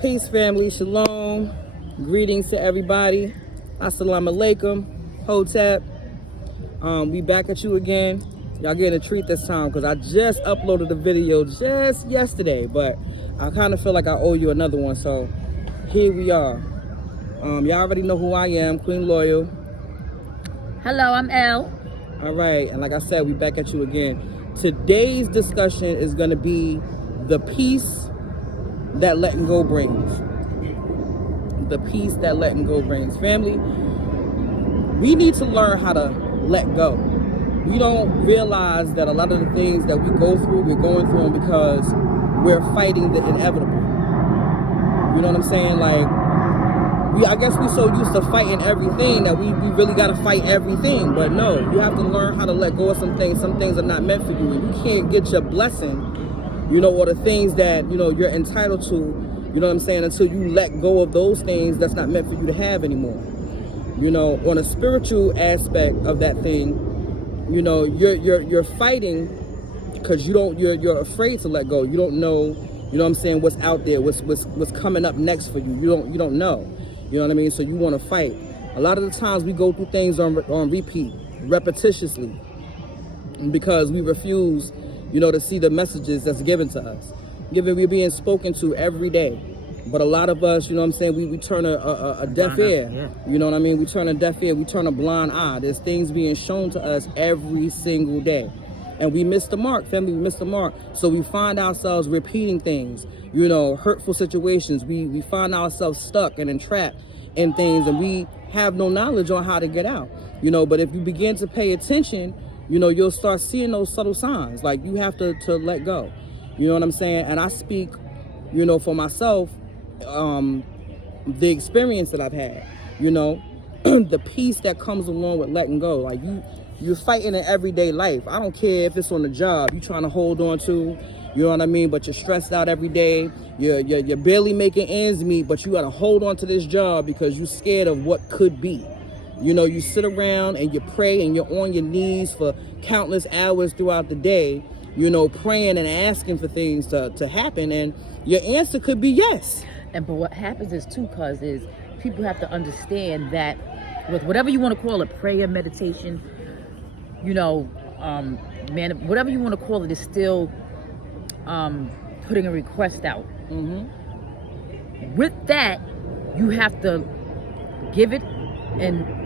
Peace, family. Shalom. Greetings to everybody. Assalamu alaikum. Hotep. We back at you again. Y'all getting a treat this time because I just uploaded the video just yesterday, but I kind of feel like I owe you another one, so here we are. Y'all already know who I am, Queen Loyal. Hello, I'm Elle. All right, and like I said, we back at you again. Today's discussion is going to be the peace that letting go brings. The peace that letting go brings. Family, we need to learn how to let go. We don't realize that a lot of the things that we go through, we're going through them because we're fighting the inevitable. You know what I'm saying? Like, I guess we're so used to fighting everything that we really got to fight everything. But no, you have to learn how to let go of some things. Some things are not meant for you. And you can't get your blessing, or the things that, you're entitled to, you know what I'm saying, until you let go of those things that's not meant for you to have anymore. On a spiritual aspect of that thing, you're fighting because you're afraid to let go. You don't know, what's out there, what's coming up next for you. You don't know. You know what I mean? So you want to fight. A lot of the times we go through things on repeat, repetitiously, because we refuse, to see the messages that's given to us. We're being spoken to every day. But a lot of us, we turn a deaf ear. Yeah. You know what I mean? We turn a deaf ear. We turn a blind eye. There's things being shown to us every single day. And we miss the mark, family. We miss the mark. So we find ourselves repeating things, hurtful situations. We find ourselves stuck and entrapped in things, and we have no knowledge on how to get out. But if you begin to pay attention, you'll start seeing those subtle signs. Like, you have to let go. You know what I'm saying? And I speak, for myself, the experience that I've had, the peace that comes along with letting go. Like, you're fighting in everyday life. I don't care if it's on the job you're trying to hold on to, you know what I mean? But you're stressed out every day. You're barely making ends meet, but you got to hold on to this job because you're scared of what could be. You sit around and you pray and you're on your knees for countless hours throughout the day, praying and asking for things to happen, and your answer could be yes. But what happens is too, is people have to understand that with whatever you want to call it, prayer, meditation, whatever you want to call it, is still putting a request out. Mm-hmm. With that, you have to give it, and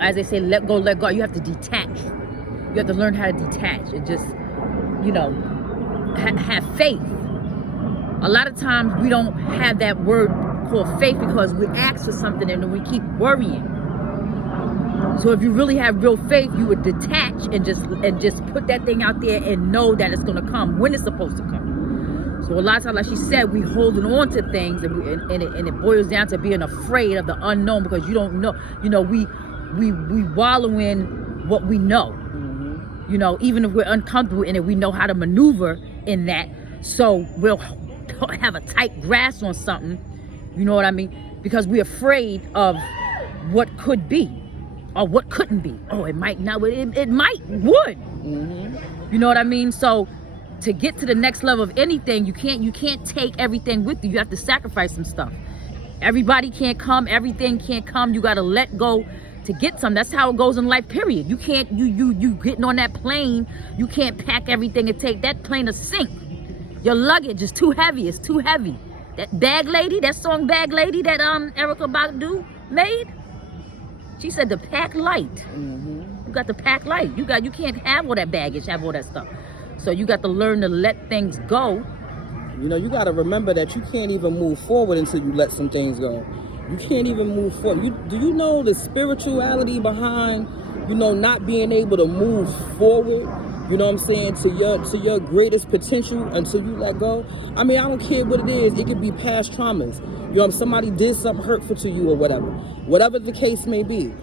as they say, let go. You have to detach. You have to learn how to detach and just, have faith. A lot of times we don't have that word called faith because we ask for something and then we keep worrying. So if you really have real faith, you would detach and just put that thing out there and know that it's going to come when it's supposed to come. So a lot of times, like she said, we holding on to things, and it boils down to being afraid of the unknown because you don't know. We wallow in what we know. Mm-hmm. Even if we're uncomfortable in it, we know how to maneuver in that. So we'll have a tight grasp on something, you know what I mean? Because we're afraid of what could be or what couldn't be. Oh, it might not, it might, would. Mm-hmm. You know what I mean? So to get to the next level of anything, you can't take everything with you. You have to sacrifice some stuff. Everybody can't come, everything can't come. You got to let go to get some. That's how it goes in life, period. You can't, you getting on that plane, you can't pack everything and take that plane to sink. Your luggage is too heavy. It's too heavy. That Bag Lady, that song Bag Lady that Erykah Badu made, she said to pack light. Mm-hmm. You got to pack light. You can't have all that baggage, have all that stuff. So you got to learn to let things go. You got to remember that you can't even move forward until you let some things go. You can't even move forward. Do you know the spirituality behind, not being able to move forward? You know what I'm saying, to your greatest potential until you let go. I mean, I don't care what it is. It could be past traumas. Somebody did something hurtful to you or whatever the case may be.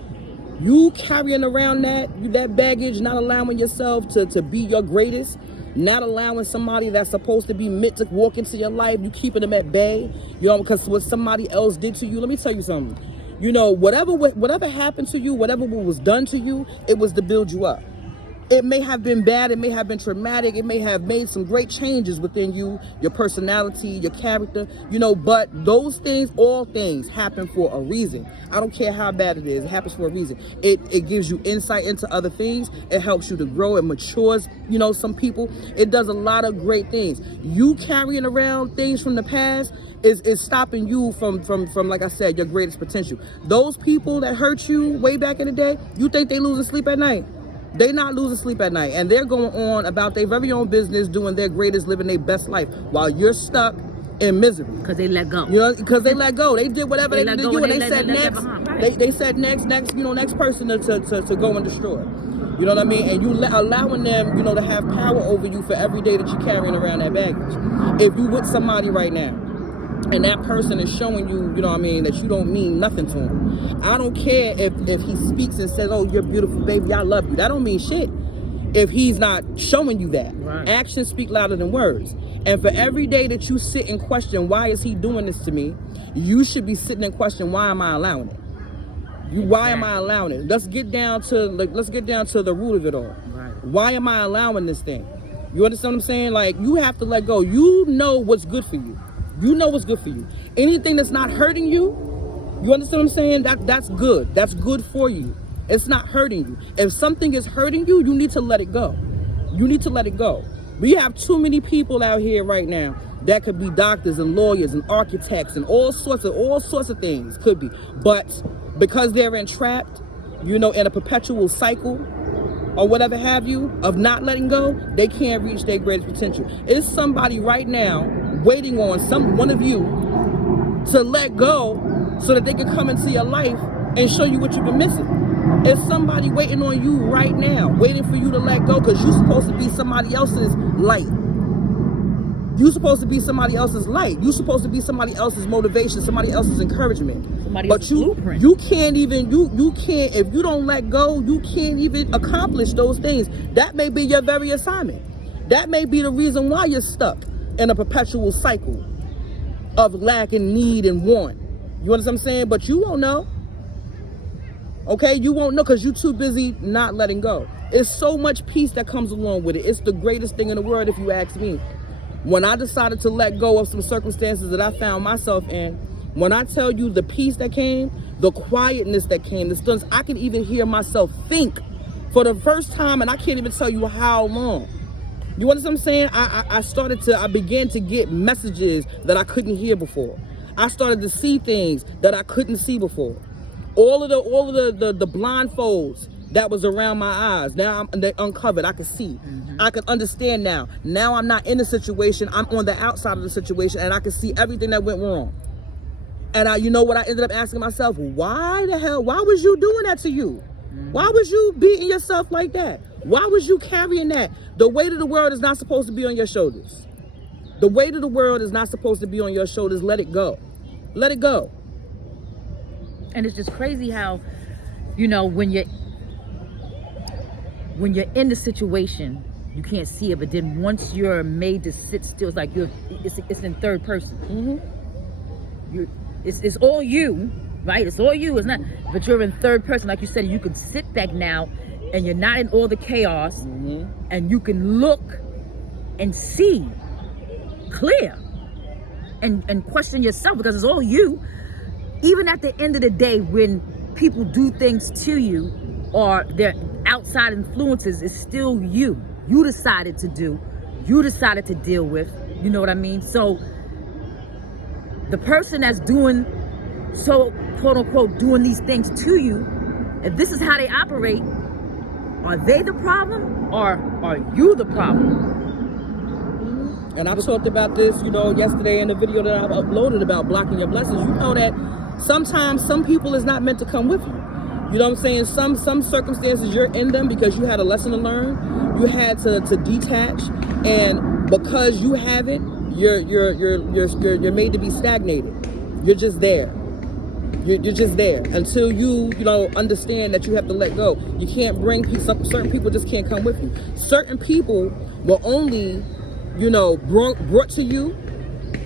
You carrying around that baggage, not allowing yourself to be your greatest, not allowing somebody that's supposed to be meant to walk into your life, you keeping them at bay, because what somebody else did to you. Let me tell you something. Whatever happened to you, whatever was done to you, it was to build you up. It may have been bad, it may have been traumatic, it may have made some great changes within you, your personality, your character, you know, but those things, all things happen for a reason. I don't care how bad it is, it happens for a reason. It gives you insight into other things, it helps you to grow, it matures, you know, some people. It does a lot of great things. You carrying around things from the past is stopping you from, like I said, your greatest potential. Those people that hurt you way back in the day, you think they losing sleep at night? They not losing sleep at night, and they're going on about their very own business, doing their greatest, living their best life, while you're stuck in misery. Because they let go. You know, because they let go. They did whatever they did to you, and they said next. Right. They said next, you know, next person to go and destroy. You know what I mean? And you allowing them, you know, to have power over you for every day that you're carrying around that baggage. If you with somebody right now, and that person is showing you, you know what I mean, that you don't mean nothing to him. I don't care if he speaks and says, oh, you're beautiful, baby, I love you. That don't mean shit if he's not showing you that. Right. Actions speak louder than words. And for every day that you sit and question, why is he doing this to me? You should be sitting and question, why am I allowing it? Why am I allowing it? Let's get down to the root of it all. Right. Why am I allowing this thing? You understand what I'm saying? Like, you have to let go. You know what's good for you. You know what's good for you. Anything that's not hurting you, you understand what I'm saying? That's good. That's good for you. It's not hurting you. If something is hurting you, you need to let it go. You need to let it go. We have too many people out here right now that could be doctors and lawyers and architects and all sorts of things could be. But because they're entrapped, you know, in a perpetual cycle or whatever have you of not letting go, they can't reach their greatest potential. It's somebody right now waiting on one of you to let go so that they can come into your life and show you what you've been missing. It's somebody waiting on you right now, waiting for you to let go, because you're supposed to be somebody else's light. You're supposed to be somebody else's light. You're supposed to be somebody else's motivation, somebody else's encouragement. But you can't even, you can't, if you don't let go, you can't even accomplish those things. That may be your very assignment. That may be the reason why you're stuck in a perpetual cycle of lack and need and want. You understand what I'm saying? But you won't know. Okay? You won't know because you're too busy not letting go. It's so much peace that comes along with it. It's the greatest thing in the world if you ask me. When I decided to let go of some circumstances that I found myself in, when I tell you the peace that came, the quietness that came, the stillness, I can even hear myself think for the first time, and I can't even tell you how long. You understand what I'm saying? I began to get messages that I couldn't hear before. I started to see things that I couldn't see before. All of the blindfolds that was around my eyes, now they're uncovered. I can see. I can understand now. Now I'm not in the situation. I'm on the outside of the situation, and I can see everything that went wrong. And you know what I ended up asking myself? Why the hell? Why was you doing that to you? Why was you beating yourself like that? Why was you carrying that? The weight of the world is not supposed to be on your shoulders. The weight of the world is not supposed to be on your shoulders. Let it go. Let it go. And it's just crazy how, you know, when you're in the situation, you can't see it. But then once you're made to sit still, it's like it's in third person. It's all you, right? It's all you. It's not. But you're in third person, like you said. You can sit back now, and you're not in all the chaos, and you can look and see clear, and question yourself, because it's all you. Even at the end of the day, when people do things to you, or their outside influences, it's still you. You decided to do. You decided to deal with. You know what I mean? So the person that's doing, so quote unquote, doing these things to you, if this is how they operate, are they the problem or are you the problem? And I talked about this, you know, yesterday in the video that I uploaded about blocking your blessings. You know that sometimes some people is not meant to come with you. You know what I'm saying? Some circumstances you're in them because you had a lesson to learn. You had to detach, and because you haven't, you're made to be stagnated. You're just there. You're just there until you understand that you have to let go. You can't bring people. Certain people just can't come with you. Certain people will only, brought to you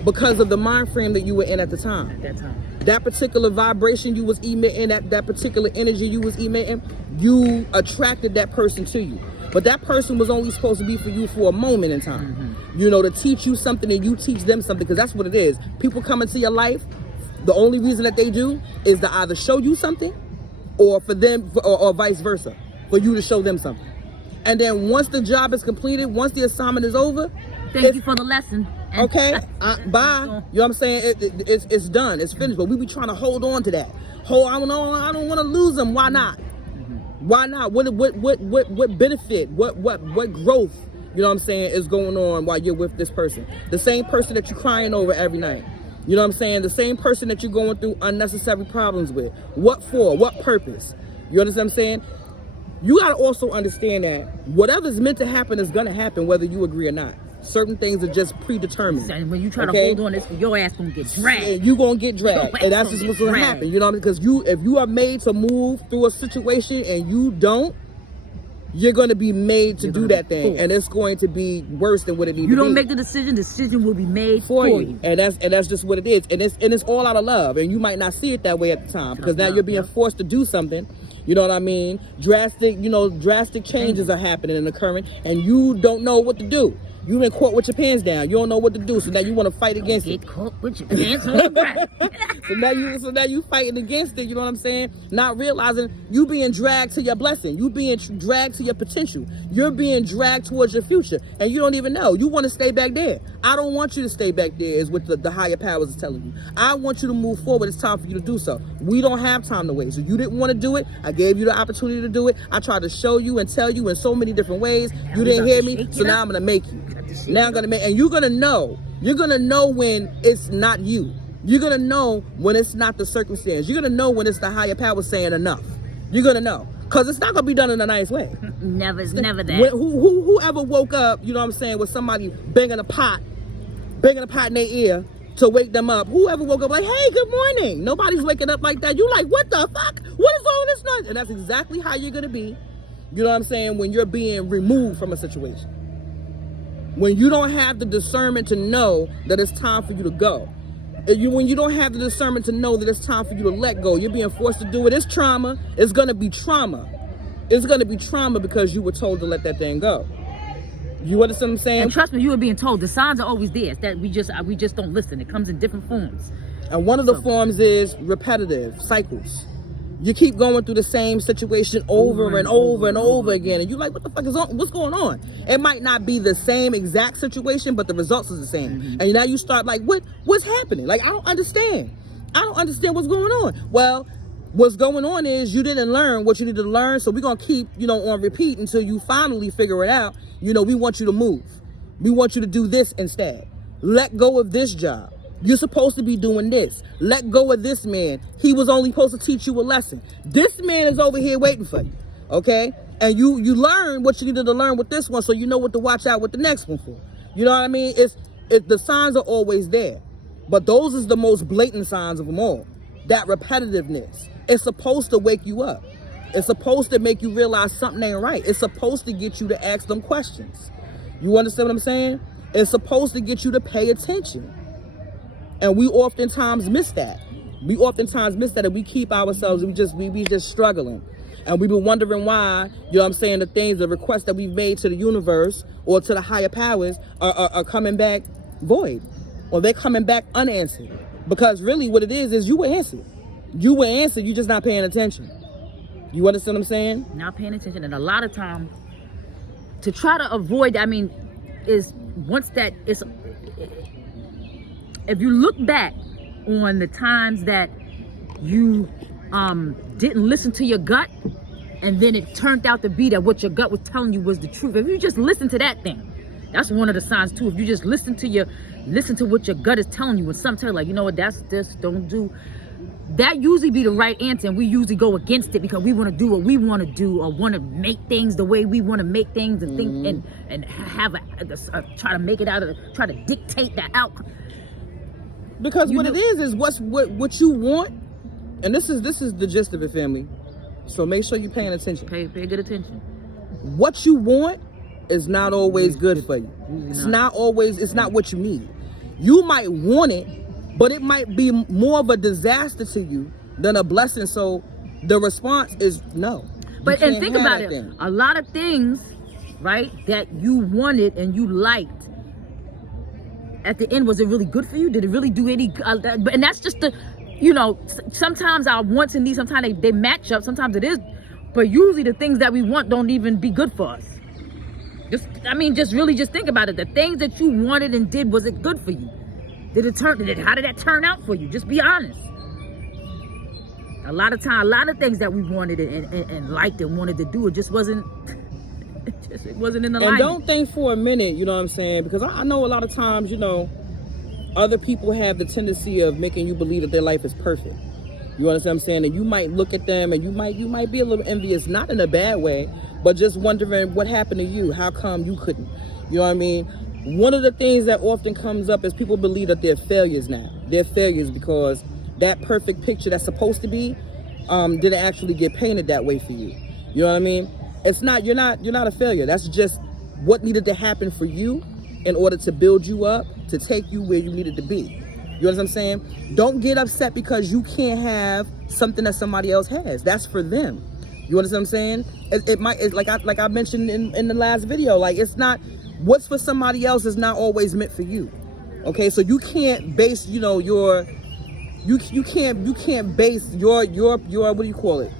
because of the mind frame that you were in at the time. At that time. That particular vibration you was emitting, that particular energy you was emitting, you attracted that person to you. but that person was only supposed to be for you for a moment in time. You know, to teach you something and you teach them something, because that's what it is. People come into your life, the only reason that they do is to either show you something or for them, or vice versa, for you to show them something. And then once the job is completed, once the assignment is over, thank you for the lesson. Okay, bye. You know what I'm saying? It's done. It's finished. But we be trying to hold on to that. I don't want to lose them. Why not? Why not? What benefit? What growth? You know what I'm saying, is going on while you're with this person? The same person that you're crying over every night. You know what I'm saying? The same person that you're going through unnecessary problems with. What for? What purpose? You understand what I'm saying? You got to also understand that whatever's meant to happen is going to happen, whether you agree or not. Certain things are just predetermined. And when you try to hold on, this your ass gonna get dragged. You're gonna get dragged, and that's just what's gonna happen. You know what I mean? Because if you are made to move through a situation and you don't, you're gonna be made to do that thing, and it's going to be worse than what it needs to be. You don't make the decision will be made for you. And that's just what it is. And it's all out of love, and you might not see it that way at the time, because now you're being forced to do something. You know what I mean? Drastic changes are happening and occurring, and you don't know what to do. You've been caught with your pants down. You don't know what to do, so now you want to fight against it. Get caught with your pants on the ground. so now you fighting against it. You know what I'm saying? Not realizing you being dragged to your blessing. You being dragged to your potential. You're being dragged towards your future, and you don't even know. You want to stay back there. I don't want you to stay back there. Is what the higher powers is telling you. I want you to move forward. It's time for you to do so. We don't have time to waste. So you didn't want to do it. I gave you the opportunity to do it. I tried to show you and tell you in so many different ways. You didn't hear me, so now I'm gonna make you. Now I'm gonna make, and you're gonna know when it's not you. You're gonna know when it's not the circumstance. You're gonna know when it's the higher power saying enough. You're gonna know, because it's not gonna be done in a nice way. Never that. Whoever woke up, you know what I'm saying, with somebody banging a pot in their ear to wake them up. Whoever woke up like, hey, good morning. Nobody's waking up like that. You like, what the fuck? What is all this noise? And that's exactly how you're gonna be. You know what I'm saying, when you're being removed from a situation. When you don't have the discernment to know that it's time for you to go. When you don't have the discernment to know that it's time for you to let go, you're being forced to do it. It's trauma. It's going to be trauma. It's going to be trauma because you were told to let that thing go. You understand what I'm saying? And trust me, you were being told. The signs are always there. It's that we just don't listen. It comes in different forms. And one of the forms is repetitive cycles. You keep going through the same situation over and over again, and you're like, what the fuck is on? What's going on? It might not be the same exact situation, but the results is the same. And now you start like, what's happening? Like, I don't understand what's going on. Well, what's going on is you didn't learn what you need to learn, so we're gonna keep, on repeat until you finally figure it out. We want you to move. We want you to do this instead. Let go of this job. You're supposed to be doing this. Let go of this man. He was only supposed to teach you a lesson. This man is over here waiting for you, okay? And you learn what you needed to learn with this one, so you know what to watch out with the next one for. You know what I mean? The signs are always there, but those is the most blatant signs of them all. That repetitiveness. It's supposed to wake you up. It's supposed to make you realize something ain't right. It's supposed to get you to ask them questions. You understand what I'm saying? It's supposed to get you to pay attention. And we oftentimes miss that. And we keep ourselves, we just struggling. And we've been wondering why, the requests that we've made to the universe or to the higher powers are coming back void. Or they're coming back unanswered. Because really what it is you were answered. You were answered, you're just not paying attention. You understand what I'm saying? Not paying attention. And a lot of times, to try to avoid, is once that is... If you look back on the times that you didn't listen to your gut, and then it turned out to be that what your gut was telling you was the truth. If you just listen to that thing, that's one of the signs too. If you just listen to what your gut is telling you, and sometimes like, you know what, that's this, don't do. That usually be the right answer, and we usually go against it because we want to do what we want to do, or want to make things the way we want to make things, and think and have try to make it try to dictate the outcome. Because what it is what you want, and this is the gist of it, family. So make sure you're paying attention. Pay good attention. What you want is not always good for you. It's not what you need. You might want it, but it might be more of a disaster to you than a blessing. So the response is no. But and think about it. A lot of things right, that you wanted and you liked, at the end, was it really good for you? Did it really do any, and that's just the, sometimes our wants and needs, sometimes they match up, sometimes it is, but usually the things that we want don't even be good for us. Just think about it. The things that you wanted and did, was it good for you? How did that turn out for you? Just be honest. A lot of things that we wanted and liked and wanted to do, it just wasn't, it wasn't in the line. And don't think for a minute, you know what I'm saying? Because I know a lot of times, other people have the tendency of making you believe that their life is perfect. You understand what I'm saying? And you might look at them and you might be a little envious, not in a bad way, but just wondering what happened to you. How come you couldn't? You know what I mean? One of the things that often comes up is people believe that they're failures now. They're failures because that perfect picture that's supposed to be didn't actually get painted that way for you. You know what I mean? It's not, you're not a failure. That's just what needed to happen for you in order to build you up, to take you where you needed to be. You know what I'm saying? Don't get upset because you can't have something that somebody else has. That's for them. You understand what I'm saying? It's like I mentioned in the last video, like, it's not, what's for somebody else is not always meant for you. Okay, so you can't base, you can't base your what do you call it?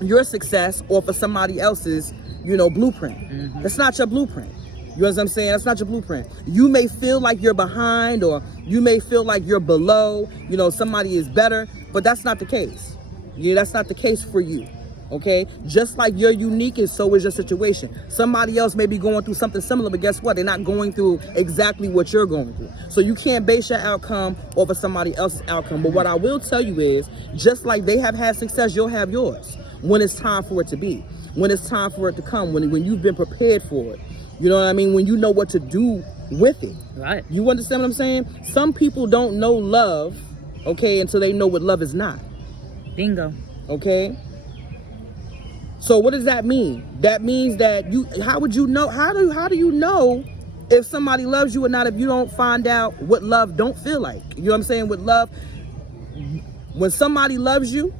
Your success off of somebody else's, blueprint. Mm-hmm. That's not your blueprint. You know what I'm saying? That's not your blueprint. You may feel like you're behind, or you may feel like you're below, somebody is better, but that's not the case. That's not the case for you. Okay? Just like you're unique, and so is your situation. Somebody else may be going through something similar, but guess what? They're not going through exactly what you're going through. So you can't base your outcome off of somebody else's outcome. But what I will tell you is, just like they have had success, you'll have yours when it's time for it to be. When it's time for it to come, when you've been prepared for it. You know what I mean? When you know what to do with it. Right. You understand what I'm saying? Some people don't know love, okay, until they know what love is not. Bingo. Okay? So what does that mean? That means that how would you know, how do you know if somebody loves you or not if you don't find out what love don't feel like? You know what I'm saying? With love, when somebody loves you,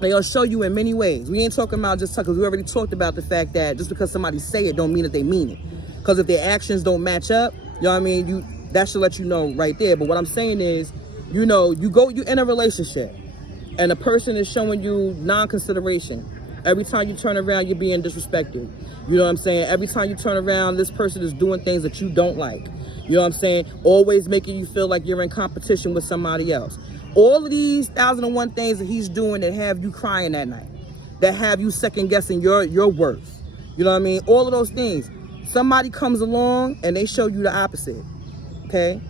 they'll show you in many ways. We ain't talking about just because we already talked about the fact that just because somebody say it don't mean that they mean it. Because if their actions don't match up, you know what I mean, that should let you know right there. But what I'm saying is, you in a relationship and a person is showing you non-consideration. Every time you turn around, you're being disrespected. You know what I'm saying? Every time you turn around, this person is doing things that you don't like. You know what I'm saying? Always making you feel like you're in competition with somebody else. All of these 1,001 things that he's doing that have you crying that night, that have you second guessing your worth. You know what I mean? All of those things. Somebody comes along and they show you the opposite. Okay?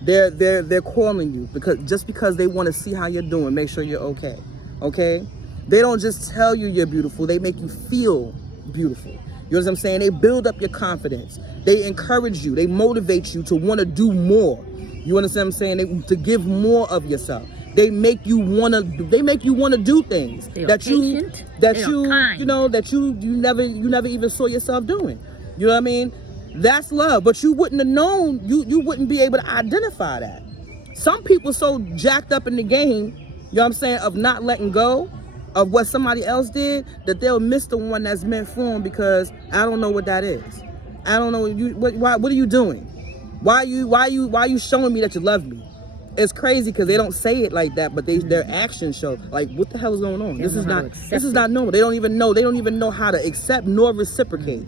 They're calling you because they want to see how you're doing, make sure you're okay. Okay? They don't just tell you you're beautiful, they make you feel beautiful. You know what I'm saying? They build up your confidence. They encourage you, they motivate you to want to do more. You understand what I'm saying? To give more of yourself. They make you wanna do things that you never even saw yourself doing. You know what I mean? That's love. But you wouldn't have known, you wouldn't be able to identify that. Some people so jacked up in the game, you know what I'm saying, of not letting go of what somebody else did, that they'll miss the one that's meant for them because I don't know what that is. I don't know what are you doing? Why are you showing me that you love me? It's crazy because they don't say it like that, but their actions show like, what the hell is going on? This is not normal. They don't even know how to accept nor reciprocate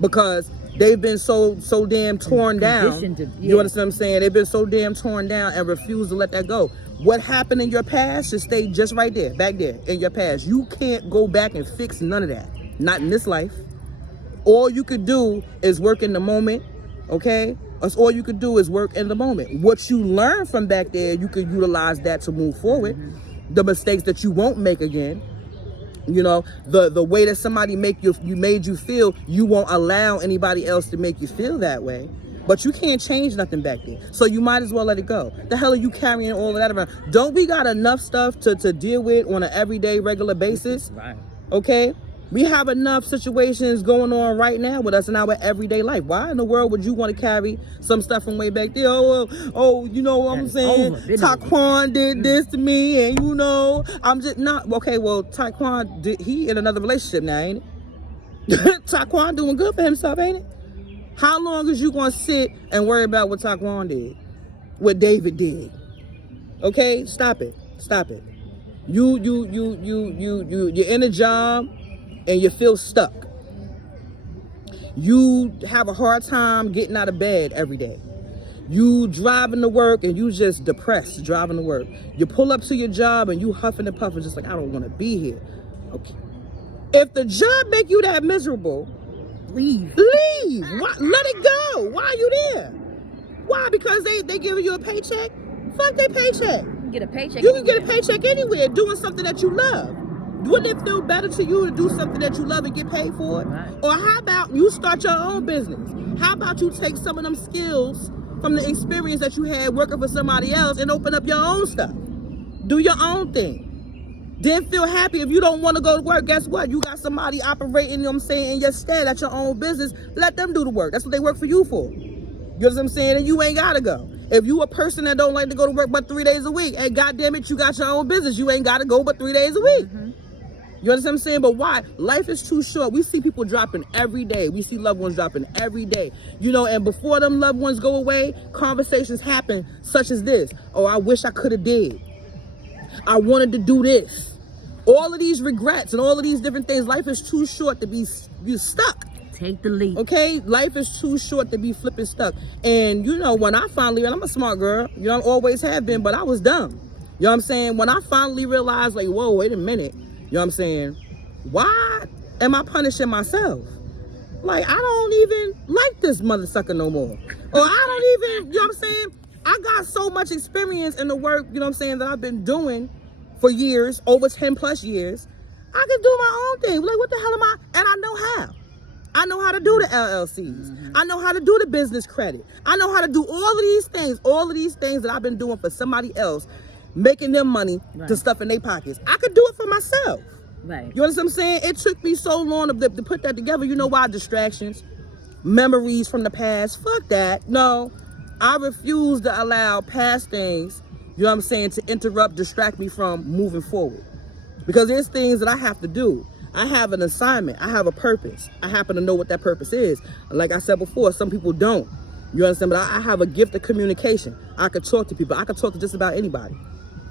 because they've been so damn torn down. You understand what I'm saying? They've been so damn torn down and refuse to let that go. What happened in your past should stay just right there, back there in your past. You can't go back and fix none of that. Not in this life. All you could do is work in the moment, okay? That's all you could do is work in the moment. What you learn from back there, you could utilize that to move forward. The mistakes that you won't make again. You know, the way that somebody made you feel, you won't allow anybody else to make you feel that way. But you can't change nothing back there. So you might as well let it go. The hell are you carrying all of that around? Don't we got enough stuff to deal with on an everyday, regular basis? Right. Okay? We have enough situations going on right now with us in our everyday life. Why in the world would you want to carry some stuff from way back there? Oh, you know what I'm saying? Taekwon did this to me, and I'm just not. Okay, well, Taekwon, he in another relationship now, ain't he? Taquan doing good for himself, ain't it? How long is you gonna sit and worry about what Taquan did, what David did? Okay, stop it. You're in a job and you feel stuck. You have a hard time getting out of bed every day. You driving to work and you just depressed driving to work. You pull up to your job and you huffing and puffing just like, I don't want to be here. Okay. If the job make you that miserable, leave. Why? Let it go. Why are you there? Why? Because they giving you a paycheck? Fuck their paycheck. You can get a paycheck. You can get a paycheck anywhere doing something that you love. Wouldn't it feel better to you to do something that you love and get paid for it? Right. Or how about you start your own business? How about you take some of them skills from the experience that you had working for somebody else and open up your own stuff? Do your own thing. Then feel happy. If you don't want to go to work, guess what? You got somebody operating, you know what I'm saying, in your stead at your own business. Let them do the work. That's what they work for you for. You know what I'm saying? And you ain't got to go. If you a person that don't like to go to work but 3 days a week, and goddamn it, you got your own business. You ain't got to go but 3 days a week. Mm-hmm. You understand what I'm saying? But why? Life is too short. We see people dropping every day. We see loved ones dropping every day. You know, and before them loved ones go away, conversations happen such as this. Oh, I wish I could have did. I wanted to do this. All of these regrets and all of these different things. Life is too short to be stuck. Take the leap. Okay? Life is too short to be flipping stuck. And, you know, when I finally, and I'm a smart girl, you know, I always have been, but I was dumb. You know what I'm saying? When I finally realized, like, whoa, wait a minute. You know what I'm saying? Why am I punishing myself? Like, I don't even like this mother sucker no more. Or I don't even, you know what I'm saying? I got so much experience in the work, you know what I'm saying, that I've been doing for years, over 10 plus years. I can do my own thing. Like, what the hell am I? And I know how. I know how to do the LLCs. Mm-hmm. I know how to do the business credit. I know how to do all of these things that I've been doing for somebody else, making them money to stuff in their pockets. I could do it for myself. Right. You understand what I'm saying? It took me so long to put that together. You know why? Distractions, memories from the past. Fuck that. No, I refuse to allow past things, you know what I'm saying, to interrupt, distract me from moving forward. Because there's things that I have to do. I have an assignment. I have a purpose. I happen to know what that purpose is. Like I said before, some people don't. You understand? But I have a gift of communication. I could talk to people. I could talk to just about anybody.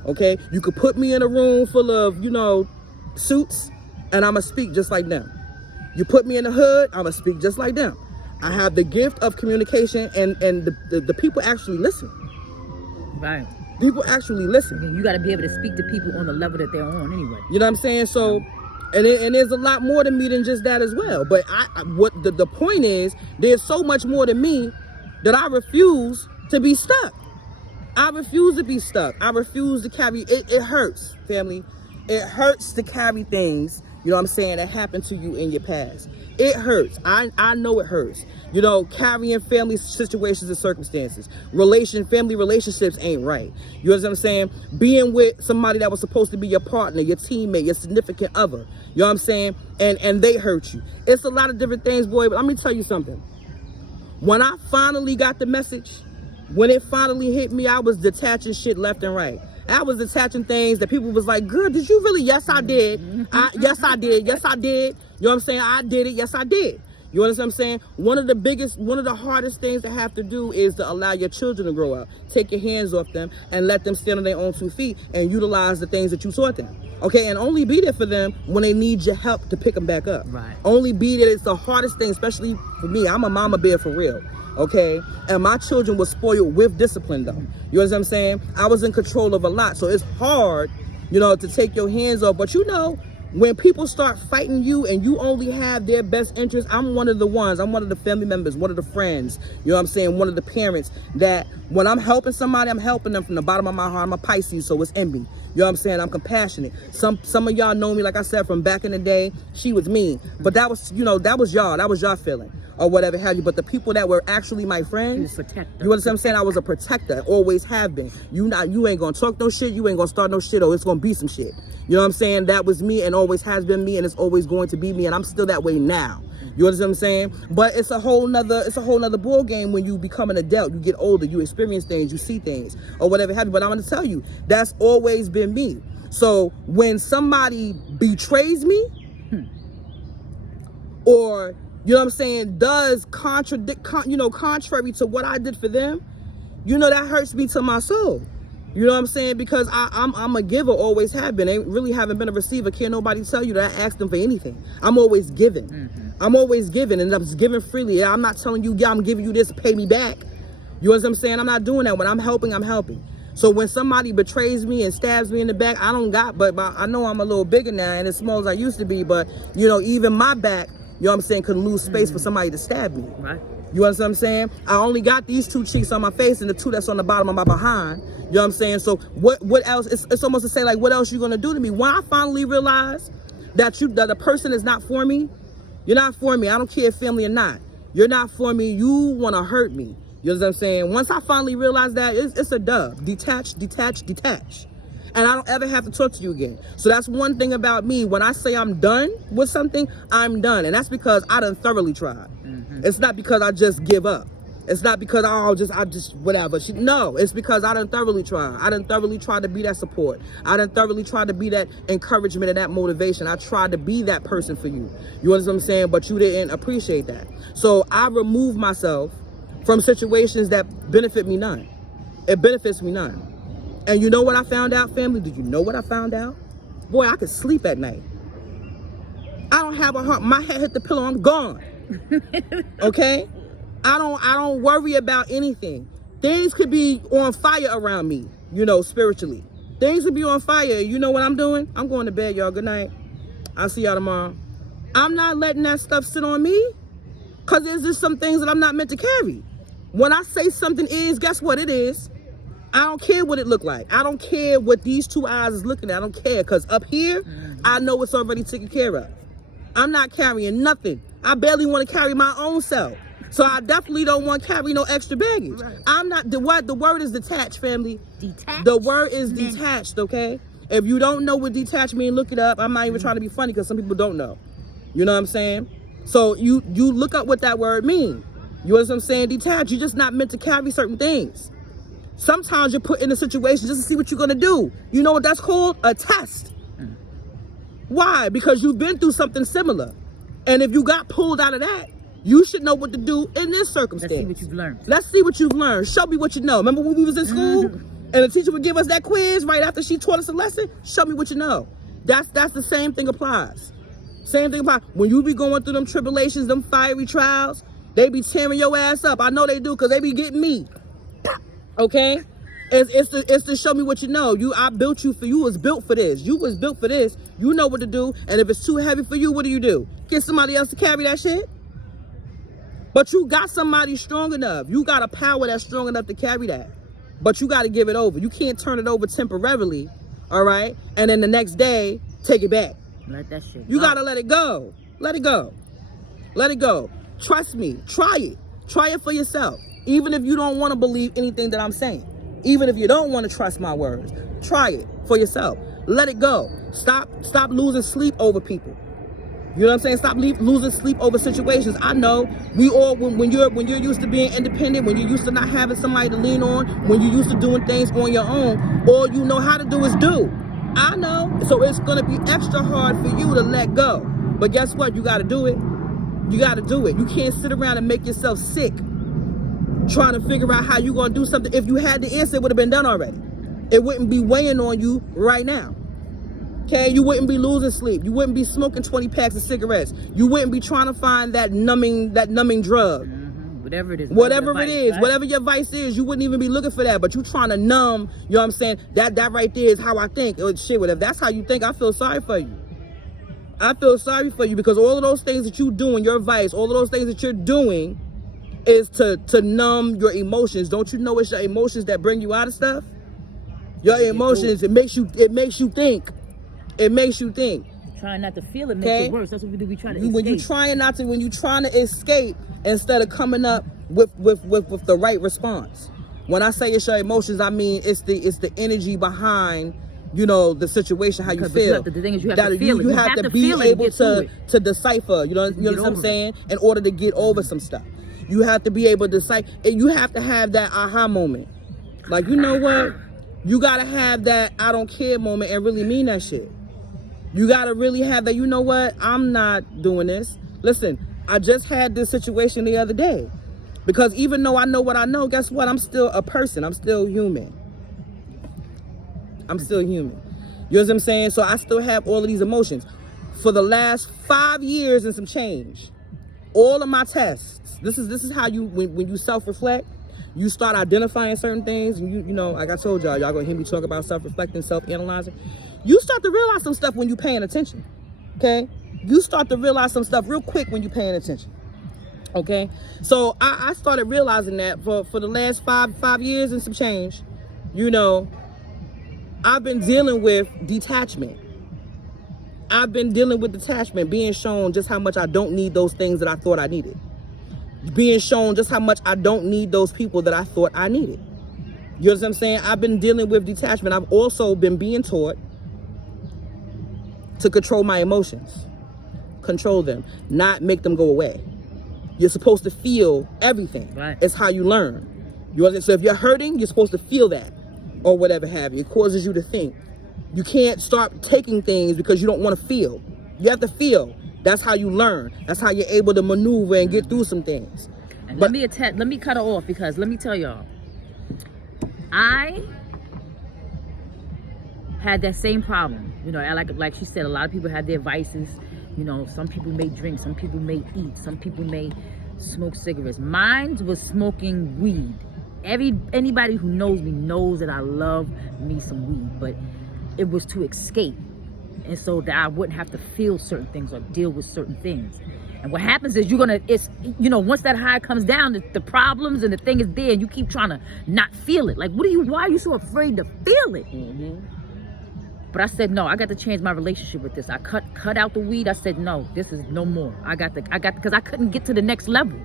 Okay? You could put me in a room full of, you know, suits, and I'ma speak just like them. You put me in the hood, I'ma speak just like them. I have the gift of communication, and the people actually listen. Right. People actually listen. You got to be able to speak to people on the level that they're on anyway. You know what I'm saying? So, and there's a lot more to me than just that as well. But what the point is, there's so much more to me that I refuse to be stuck. I refuse to be stuck. I refuse to carry it. It hurts, family. It hurts to carry things, you know what I'm saying, that happened to you in your past. It hurts. I know it hurts. You know, carrying family situations and circumstances. Family relationships ain't right. You know what I'm saying? Being with somebody that was supposed to be your partner, your teammate, your significant other. You know what I'm saying? And they hurt you. It's a lot of different things, boy, but let me tell you something. When I finally got the message, when it finally hit me, I was detaching shit left and right. I was detaching things that people was like, girl, did you really? Yes, I did. Yes, I did. Yes, I did. You know what I'm saying? I did it. Yes, I did. You understand what I'm saying? One of the hardest things to have to do is to allow your children to grow up. Take your hands off them and let them stand on their own 2 feet and utilize the things that you taught them. Okay, and only be there for them when they need your help to pick them back up. Right. Only be there. It's the hardest thing, especially for me. I'm a mama bear for real. Okay, and my children were spoiled with discipline though. You know what I'm saying? I was in control of a lot, so it's hard, you know, to take your hands off. But you know, when people start fighting you and you only have their best interest, I'm one of the ones. I'm one of the family members, one of the friends. You know what I'm saying? One of the parents that when I'm helping somebody, I'm helping them from the bottom of my heart. I'm a Pisces, so it's in me. You know what I'm saying? I'm compassionate. Some of y'all know me, like I said, from back in the day. She was mean, but that was, you know, that was y'all feeling. Or whatever have you, but the people that were actually my friends, you understand what I'm saying? I was a protector, always have been. You ain't gonna talk no shit, you ain't gonna start no shit, or it's gonna be some shit. You know what I'm saying? That was me and always has been me, and it's always going to be me, and I'm still that way now. You understand what I'm saying? But it's a whole nother ball game when you become an adult, you get older, you experience things, you see things, or whatever have you. But I'm gonna tell you, that's always been me. So when somebody betrays me, or, you know what I'm saying, does contrary to what I did for them, you know, that hurts me to my soul. You know what I'm saying? Because I'm a giver, always have been. Ain't really haven't been a receiver. Can't nobody tell you that I ask them for anything. I'm always giving. I'm always giving, and I'm giving freely. Yeah, I'm not telling you, yeah, I'm giving you this, pay me back. You know what I'm saying? I'm not doing that. When I'm helping, I'm helping. So when somebody betrays me and stabs me in the back, I don't got, but I know I'm a little bigger now and as small as I used to be, but, you know, even my back, you know what I'm saying, could lose space for somebody to stab me. Right. You understand what I'm saying? I only got these 2 cheeks on my face and the 2 that's on the bottom of my behind. You know what I'm saying? So what else? It's almost to say, like, what else you gonna do to me? When I finally realize that the person is not for me, you're not for me. I don't care if family or not. You're not for me. You wanna hurt me. You know what I'm saying? Once I finally realize that, it's a dub. Detach, detach, detach. And I don't ever have to talk to you again. So that's one thing about me. When I say I'm done with something, I'm done. And that's because I done thoroughly tried. It's not because I just give up. It's not because I just whatever. No, it's because I done thoroughly tried. I done thoroughly tried to be that support. I done thoroughly tried to be that encouragement and that motivation. I tried to be that person for you. You understand what I'm saying? But you didn't appreciate that. So I removed myself from situations that benefit me none. It benefits me none. And you know what I found out, family? Did you know what I found out? Boy, I could sleep at night. I don't have a heart. My head hit the pillow, I'm gone. Okay? I don't worry about anything. Things could be on fire around me, you know, spiritually. Things could be on fire. You know what I'm doing? I'm going to bed, y'all. Good night. I'll see y'all tomorrow. I'm not letting that stuff sit on me, because there's just some things that I'm not meant to carry. When I say something is, guess what it is? I don't care what it look like. I don't care what these 2 eyes is looking at. I don't care, because up here, I know it's already taken care of. I'm not carrying nothing. I barely want to carry my own self. So I definitely don't want to carry no extra baggage. Right. I'm not, the word is detached, family. Detached. The word is detached, okay? If you don't know what detached means, look it up. I'm not even trying to be funny, because some people don't know. You know what I'm saying? So you look up what that word means. You know what I'm saying? Detached. You're just not meant to carry certain things. Sometimes you're put in a situation just to see what you're going to do. You know what that's called? A test. Why? Because you've been through something similar. And if you got pulled out of that, you should know what to do in this circumstance. Let's see what you've learned. Let's see what you've learned. Show me what you know. Remember when we was in school and the teacher would give us that quiz right after she taught us a lesson? Show me what you know. That's the same thing applies. Same thing applies. When you be going through them tribulations, them fiery trials, they be tearing your ass up. I know they do, because they be getting me. Okay? It's to show me what you know. I built you for, you was built for this. You was built for this. You know what to do. And if it's too heavy for you, what do? Get somebody else to carry that shit? But you got somebody strong enough. You got a power that's strong enough to carry that. But you got to give it over. You can't turn it over temporarily, all right? And then the next day, take it back. Let that shit You go. got to let it go. Let it go. Let it go. Trust me. Try it. Try it for yourself. Even if you don't want to believe anything that I'm saying. Even if you don't want to trust my words. Try it for yourself. Let it go. Stop losing sleep over people. You know what I'm saying? Stop losing sleep over situations. I know we all, when you're used to being independent, when you're used to not having somebody to lean on, when you're used to doing things on your own, all you know how to do is do. I know. So it's going to be extra hard for you to let go. But guess what? You got to do it. You got to do it. You can't sit around and make yourself sick trying to figure out how you're going to do something. If you had the answer, it would have been done already. It wouldn't be weighing on you right now. Okay, you wouldn't be losing sleep. You wouldn't be smoking 20 packs of cigarettes. You wouldn't be trying to find that numbing drug. Whatever it is. Whatever it is, right? Whatever your vice is, you wouldn't even be looking for that. But you trying to numb, you know what I'm saying? That right there is how I think. Shit, if that's how you think, I feel sorry for you. I feel sorry for you, because all of those things that you do in your vice, all of those things that you're doing is to numb your emotions. Don't you know it's your emotions that bring you out of stuff? Your emotions, it makes you think. It makes you think. Trying not to feel it makes it worse. That's what we do. We try to escape. When you're trying to escape instead of coming up with the right response. When I say it's your emotions, I mean it's the energy behind, you know, the situation, how you feel. The thing is, you have to feel it. You have to be able to decipher. You know what I'm saying? In order to get over some stuff, you have to be able to decipher. You have to have that aha moment. Like, you know what? You gotta have that I don't care moment and really mean that shit. You gotta really have that, you know what? I'm not doing this. Listen, I just had this situation the other day. Because even though I know what I know, guess what? I'm still a person. I'm still human. I'm still human. You know what I'm saying? So I still have all of these emotions. For the last 5 years and some change, all of my tests, this is how you, when you self-reflect, you start identifying certain things, and you know, like I told y'all gonna hear me talk about self-reflecting, self-analyzing. You start to realize some stuff when you're paying attention, okay? You start to realize some stuff real quick when you're paying attention, okay? So I started realizing that for the last five years and some change, you know, I've been dealing with detachment. I've been dealing with detachment, being shown just how much I don't need those things that I thought I needed. Being shown just how much I don't need those people that I thought I needed. You know what I'm saying? I've been dealing with detachment. I've also been being taught to control my emotions. Control them, not make them go away. You're supposed to feel everything. Right. It's how you learn. You know, so if you're hurting, you're supposed to feel that or whatever have you. It causes you to think. You can't start taking things because you don't want to feel. You have to feel. That's how you learn. That's how you're able to maneuver and get through some things. And let me cut it off, because let me tell y'all, I had that same problem. You know, like she said, a lot of people have their vices. You know, some people may drink, some people may eat, some people may smoke cigarettes. Mine was smoking weed. Anybody who knows me knows that I love me some weed, but it was to escape. And so that I wouldn't have to feel certain things or deal with certain things. And what happens is once that high comes down, the problems and the thing is there, and you keep trying to not feel it. Like, why are you so afraid to feel it? Mm-hmm. But I said, no, I got to change my relationship with this. I cut out the weed. I said, no, this is no more. Because I couldn't get to the next level.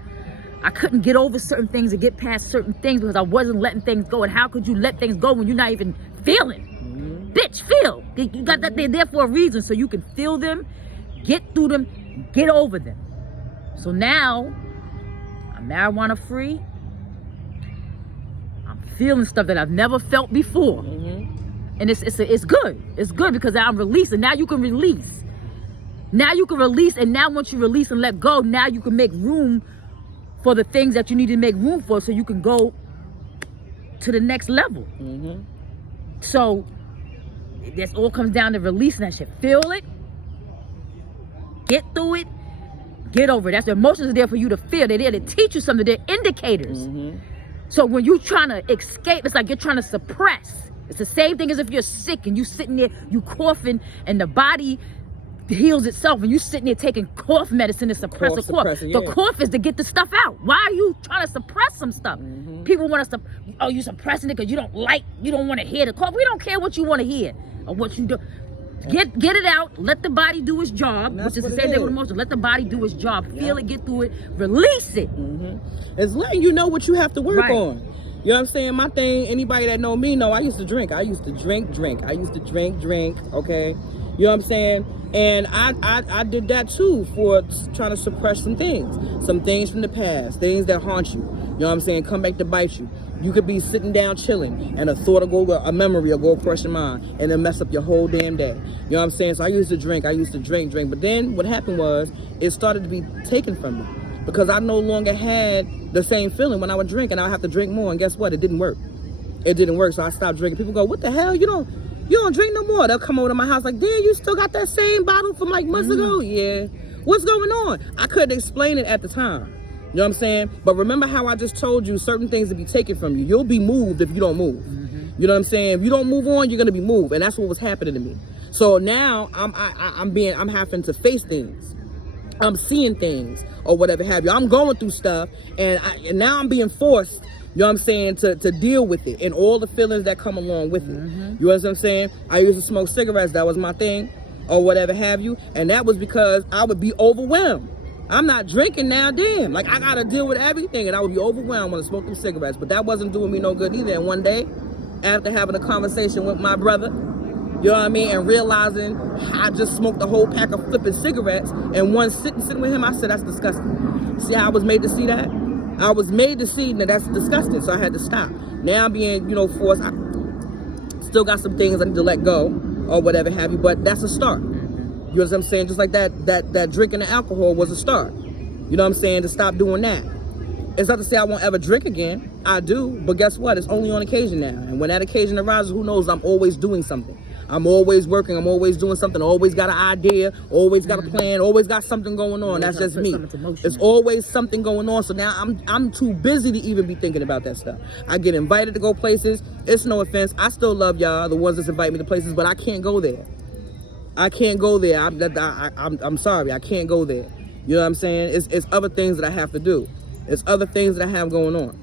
I couldn't get over certain things and get past certain things because I wasn't letting things go. And how could you let things go when you're not even feeling? Bitch, feel. You got that, they're there for a reason, so you can feel them, get through them, get over them. So now I'm marijuana free. I'm feeling stuff that I've never felt before. And it's good. It's good because I'm releasing. Now you can release. And now once you release and let go, now you can make room for the things that you need to make room for, so you can go to the next level. So this all comes down to releasing that shit. Feel it, get through it, get over it. That's the emotions are there for you to feel. They're there to teach you something. They're indicators. So when you're trying to escape, it's like you're trying to suppress. It's the same thing as if you're sick and you sitting there, you coughing, and the body heals itself, and you sitting there taking cough medicine to suppress a cough. Yeah. The cough is to get the stuff out. Why are you trying to suppress some stuff? People want us to, you suppressing it because you don't want to hear the cough. We don't care what you want to hear or what you do. Get it out. Let the body do its job, which is the same thing with emotions. Let the body do its job. Feel it, get through it, release it. It's letting you know what you have to work on. You know what I'm saying? My thing, anybody that know me know I used to drink. I used to drink. I used to drink, okay? You know what I'm saying? And I did that too, for trying to suppress some things from the past, things that haunt you. You know what I'm saying? Come back to bite you. You could be sitting down chilling and a thought will go, a memory will go across your mind and then mess up your whole damn day. You know what I'm saying? So I used to drink. But then what happened was it started to be taken from me because I no longer had the same feeling when I would drink, and I would have to drink more. And guess what? It didn't work. So I stopped drinking. People go, what the hell? You don't drink no more. They'll come over to my house like, damn, you still got that same bottle from like months ago? Yeah. What's going on? I couldn't explain it at the time. You know what I'm saying? But remember how I just told you certain things to be taken from you. You'll be moved if you don't move. You know what I'm saying? If you don't move on, you're gonna be moved, and that's what was happening to me. So now I'm having to face things. I'm seeing things or whatever have you. I'm going through stuff, and now I'm being forced. You know what I'm saying? To deal with it and all the feelings that come along with it. You know what I'm saying? I used to smoke cigarettes. That was my thing, or whatever have you, and that was because I would be overwhelmed. I'm not drinking now, damn. Like, I gotta deal with everything, and I would be overwhelmed when I smoked them cigarettes. But that wasn't doing me no good either. And one day, after having a conversation with my brother, you know what I mean, and realizing I just smoked a whole pack of flipping cigarettes, and one sitting with him, I said, that's disgusting. See how I was made to see that? I was made to see that that's disgusting, so I had to stop. Now I'm being, forced. I still got some things I need to let go, or whatever have you, but that's a start. You know what I'm saying? Just like that drinking and alcohol was a start. You know what I'm saying? To stop doing that. It's not to say I won't ever drink again. I do, but guess what? It's only on occasion now. And when that occasion arises, who knows? I'm always doing something. I'm always working. I'm always doing something. Always got an idea. Always got a plan. Always got something going on. That's just me. It's always something going on. So now I'm too busy to even be thinking about that stuff. I get invited to go places. It's no offense. I still love y'all, the ones that invite me to places, but I can't go there. I can't go there. I'm sorry. I can't go there. You know what I'm saying? It's other things that I have to do. It's other things that I have going on.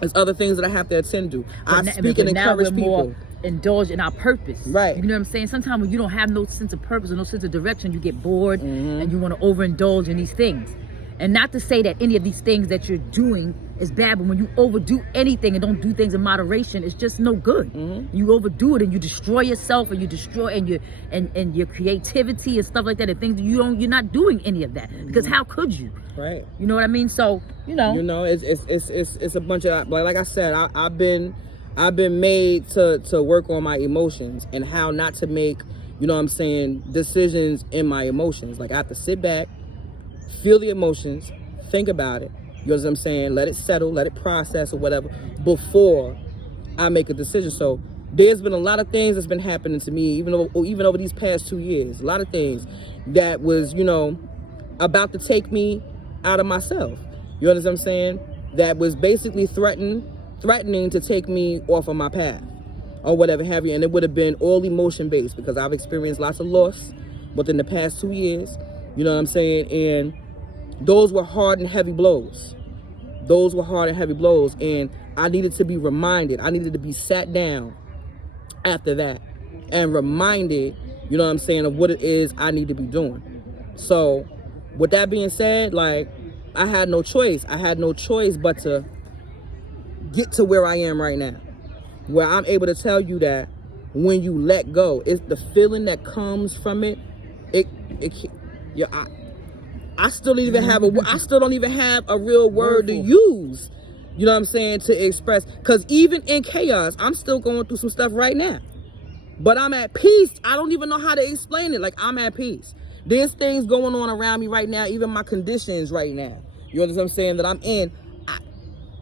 It's other things that I have to attend to. I speak and encourage people. Indulge in our purpose. Right. You know what I'm saying? Sometimes when you don't have no sense of purpose or no sense of direction, you get bored and you want to overindulge in these things. And not to say that any of these things that you're doing is bad, but when you overdo anything and don't do things in moderation, it's just no good. You overdo it and you destroy yourself, and you destroy and your creativity and stuff like that, and things that you're not doing any of that, because how could you? Right. You know what I mean? So you know it's a bunch of, like I said, I've been made to work on my emotions and how not to make, you know what I'm saying, decisions in my emotions. Like I have to sit back, feel the emotions, think about it, you know what I'm saying, let it settle, let it process or whatever before I make a decision. So there's been a lot of things that's been happening to me, even over these past 2 years, a lot of things that was, you know, about to take me out of myself. You understand what I'm saying? That was basically threatening to take me off of my path or whatever have you. And it would have been all emotion based, because I've experienced lots of loss within the past 2 years. You know what I'm saying? And those were hard and heavy blows. And I needed to be reminded. I needed to be sat down after that and reminded, you know what I'm saying, of what it is I need to be doing. So with that being said, like, I had no choice. But to get to where I am right now, where I'm able to tell you that when you let go, it's the feeling that comes from it. I still don't even have a real word to use. You know what I'm saying, to express. Because even in chaos, I'm still going through some stuff right now. But I'm at peace. I don't even know how to explain it. Like, I'm at peace. There's things going on around me right now, even my conditions right now. You understand what I'm saying, that I'm in.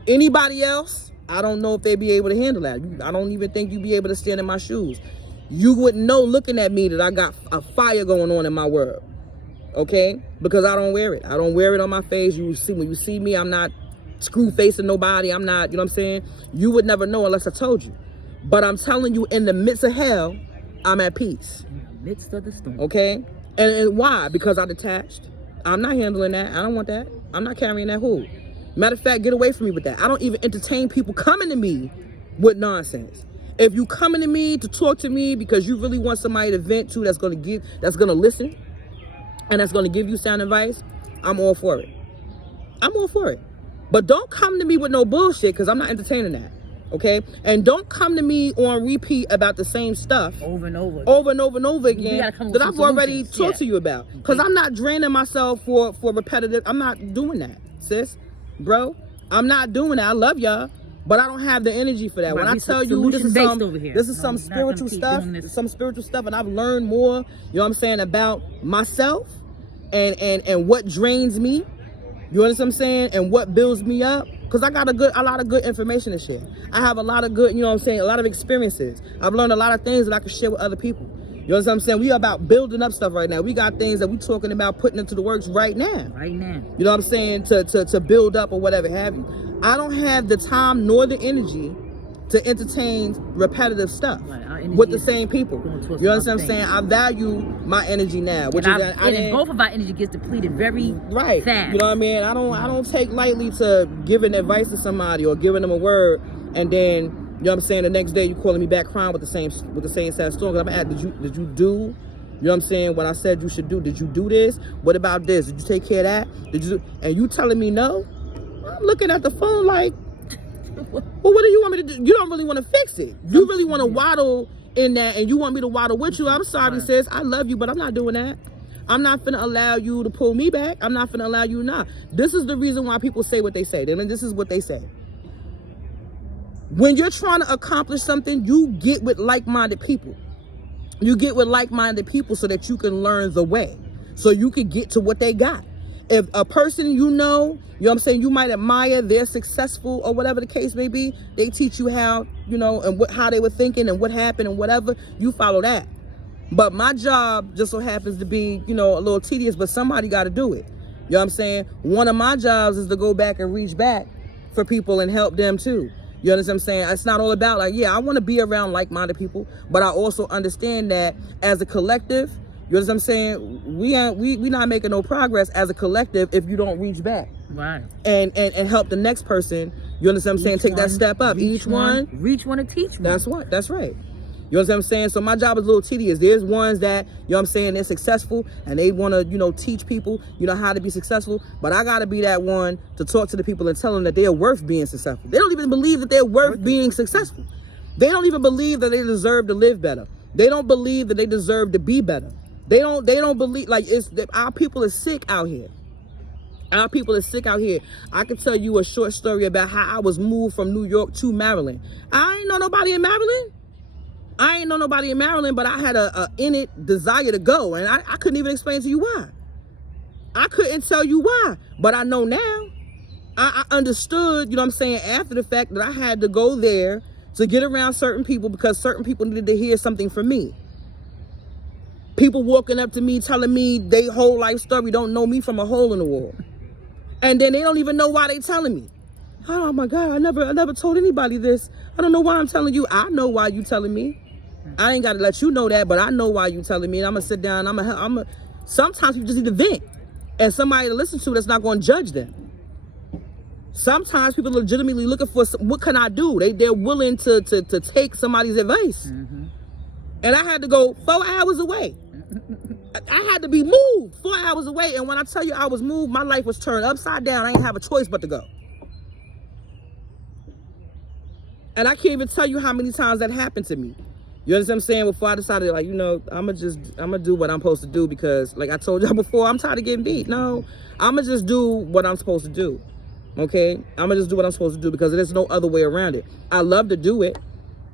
Anybody else, I don't know if they'd be able to handle that. I don't even think you'd be able to stand in my shoes. You wouldn't know looking at me that I got a fire going on in my world. Okay? Because I don't wear it. I don't wear it on my face. When you see me, I'm not screw facing nobody. I'm not, you know what I'm saying? You would never know unless I told you. But I'm telling you, in the midst of hell, I'm at peace. in the midst of the storm. Okay? And why? Because I detached. I'm not handling that. I don't want that. I'm not carrying that. Who? Matter of fact, get away from me with that. I don't even entertain people coming to me with nonsense. If you coming to me to talk to me because you really want somebody to vent to, that's gonna listen, and that's gonna give you sound advice, I'm all for it. But don't come to me with no bullshit, because I'm not entertaining that. Okay? And don't come to me on repeat about the same stuff over and over again that I've already talked to you about. Because I'm not draining myself for repetitive. I'm not doing that, sis. Bro, I'm not doing that. I love y'all, but I don't have the energy for that. When I tell you this is some spiritual stuff, and I've learned more, you know what I'm saying, about myself and what drains me. You understand what I'm saying? And what builds me up. Because I got a lot of good information and shit. I have a lot of good, you know what I'm saying, a lot of experiences. I've learned a lot of things that I can share with other people. You know what I'm saying? We are about building up stuff right now. We got things that we're talking about putting into the works right now. You know what I'm saying? To build up or whatever have you. I don't have the time nor the energy to entertain repetitive stuff with the same people. You understand what I'm saying? I value my energy now. And both of our energy gets depleted very fast. You know what I mean? I don't take lightly to giving advice to somebody or giving them a word, and then, you know what I'm saying, the next day you calling me back crying with the same sad story. I'm at, did you do, you know what I'm saying, what I said you should do? Did you do this? What about this? Did you take care of that? Did you? And you telling me no? I'm looking at the phone like, well, what do you want me to do? You don't really want to fix it. You really want to waddle in that, and you want me to waddle with you. I'm sorry, sis. I love you, but I'm not doing that. I'm not finna allow you to pull me back. I'm not finna allow you not. This is the reason why people say what they say. I mean, this is what they say. When you're trying to accomplish something, you get with like-minded people. You get with like-minded people so that you can learn the way, so you can get to what they got. If a person you know what I'm saying, you might admire, they're successful or whatever the case may be, they teach you how, and how they were thinking and what happened and whatever, you follow that. But my job just so happens to be, a little tedious, but somebody got to do it. You know what I'm saying? One of my jobs is to go back and reach back for people and help them too. You understand what I'm saying? It's not all about I want to be around like-minded people, but I also understand that as a collective, you understand what I'm saying? We not making no progress as a collective if you don't reach back. Right. And help the next person, you understand what I'm saying? Take that step up. Reach one and teach one. That's what. That's right. You know what I'm saying? So my job is a little tedious. There's ones that, they're successful and they want to, teach people, how to be successful. But I got to be that one to talk to the people and tell them that they're worth being successful. They don't even believe that they're worth being successful. They don't even believe that they deserve to live better. They don't believe that they deserve to be better. They don't believe, our people are sick out here. Our people are sick out here. I can tell you a short story about how I was moved from New York to Maryland. I ain't know nobody in Maryland. But I had a innate desire to go, and I couldn't even explain to you why. I couldn't tell you why, but I know now. I understood, after the fact that I had to go there to get around certain people because certain people needed to hear something from me. People walking up to me telling me their whole life story, don't know me from a hole in the wall. And then they don't even know why they telling me. Oh my God, I never told anybody this. I don't know why I'm telling you. I know why you telling me. I ain't got to let you know that, but I know why you telling me. And I'm going to sit down. Sometimes you just need to vent. And somebody to listen to that's not going to judge them. Sometimes people are legitimately looking for, what can I do? They're willing to take somebody's advice. Mm-hmm. And I had to go 4 hours away. I had to be moved 4 hours away. And when I tell you I was moved, my life was turned upside down. I didn't have a choice but to go. And I can't even tell you how many times that happened to me. You understand what I'm saying? Before I decided, I'm going to do what I'm supposed to do because, like I told y'all before, I'm tired of getting beat. No, I'm going to just do what I'm supposed to do. Okay? I'm going to just do what I'm supposed to do because there's no other way around it. I love to do it.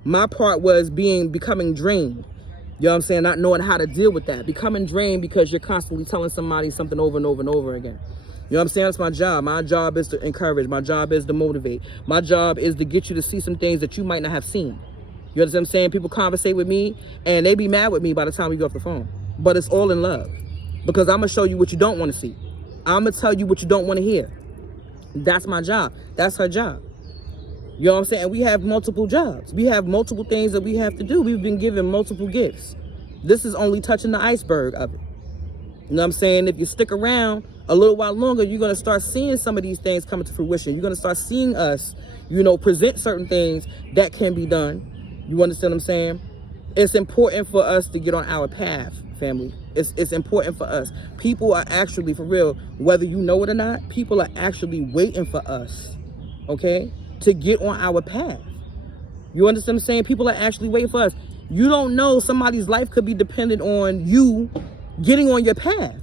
My part was becoming drained. You know what I'm saying? Not knowing how to deal with that. Becoming drained because you're constantly telling somebody something over and over and over again. You know what I'm saying? That's my job. My job is to encourage. My job is to motivate. My job is to get you to see some things that you might not have seen. You understand what I'm saying? People conversate with me and they be mad with me by the time we get off the phone. But it's all in love. Because I'm going to show you what you don't want to see. I'm going to tell you what you don't want to hear. That's my job. That's her job. You know what I'm saying? And we have multiple jobs. We have multiple things that we have to do. We've been given multiple gifts. This is only touching the iceberg of it. You know what I'm saying? If you stick around a little while longer, you're going to start seeing some of these things coming to fruition. You're going to start seeing us, present certain things that can be done. You understand what I'm saying? It's important for us to get on our path, family. It's important for us. People are actually, for real, whether you know it or not, people are actually waiting for us, okay, to get on our path. You understand what I'm saying? People are actually waiting for us. You don't know, somebody's life could be dependent on you getting on your path,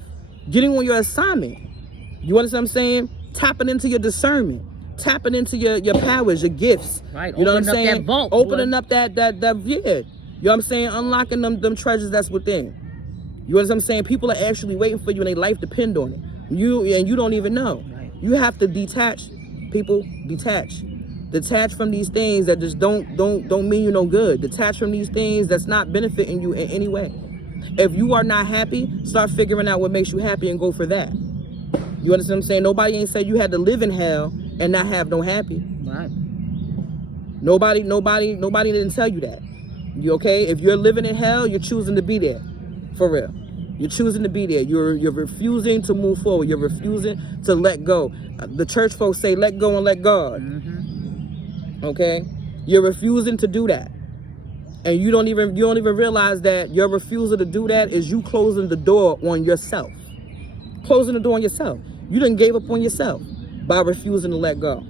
getting on your assignment. You understand what I'm saying? Tapping into your discernment. Tapping into your powers, your gifts. Right. You know what I'm saying? That vault, opening up that yeah. You know what I'm saying? Unlocking them treasures that's within. You know what I'm saying? People are actually waiting for you and their life depend on it. You don't even know. Right. You have to detach, people. Detach. Detach from these things that just don't mean you no good. Detach from these things that's not benefiting you in any way. If you are not happy, start figuring out what makes you happy and go for that. You understand what I'm saying? Nobody ain't said you had to live in hell and not have no happy. Right. Nobody didn't tell you that. You okay? If you're living in hell, you're choosing to be there. For real. You're choosing to be there. You're refusing to move forward. You're refusing to let go. The church folks say, let go and let God. Mm-hmm. Okay? You're refusing to do that. And you don't even realize that your refusal to do that is you closing the door on yourself. Closing the door on yourself. You done gave up on yourself by refusing to let go.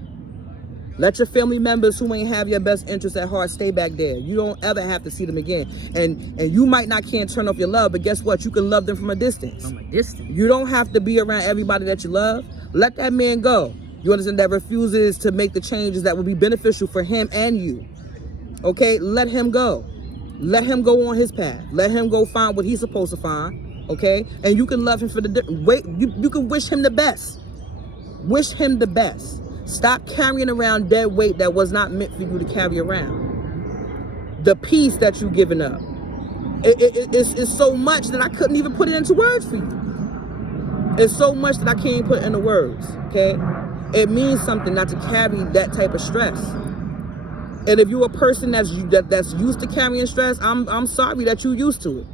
Let your family members who ain't have your best interests at heart stay back there. You don't ever have to see them again. And you can't turn off your love, but guess what? You can love them from a distance. From a distance. You don't have to be around everybody that you love. Let that man go. You understand? That refuses to make the changes that will be beneficial for him and you. Okay? Let him go. Let him go on his path. Let him go find what he's supposed to find, okay? And you can love him for the wait. You can wish him the best. Wish him the best. Stop carrying around dead weight that was not meant for you to carry around. The peace that you've given up. It's so much that I couldn't even put it into words for you. It's so much that I can't even put into words, okay? It means something not to carry that type of stress. And if you're a person that's used to carrying stress, I'm sorry that you're used to it.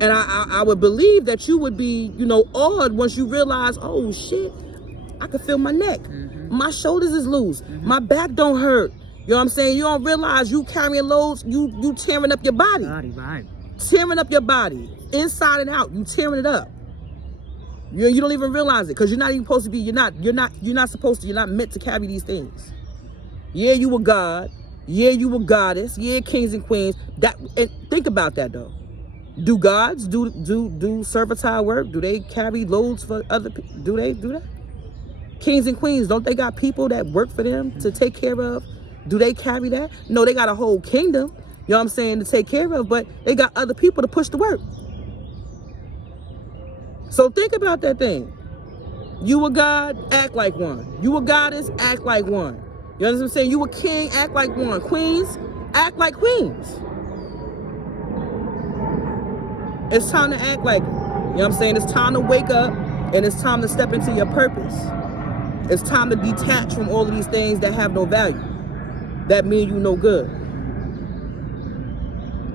And I would believe that you would be, awed once you realize, oh shit, I can feel my neck. My shoulders is loose. My back don't hurt. You know what I'm saying? You don't realize you carrying loads, you tearing up your body. Right. Tearing up your body, inside and out. You tearing it up. You don't even realize it because you're not even supposed to be. You're not supposed to. You're not meant to carry these things. Yeah, you a god. Yeah, you a goddess. Yeah, kings and queens. And think about that though. Do gods do servitile work? Do they carry loads for other people? Do they do that? Kings and queens, don't they got people that work for them to take care of? Do they carry that? No, they got a whole kingdom, you know what I'm saying, to take care of, but they got other people to push the work. So think about that thing. You a god, act like one. You a goddess, act like one. You understand what I'm saying? You a king, act like one. Queens, act like queens. It's time to act like it. You know what I'm saying? It's time to wake up and it's time to step into your purpose. It's time to detach from all of these things that have no value, that mean you no good.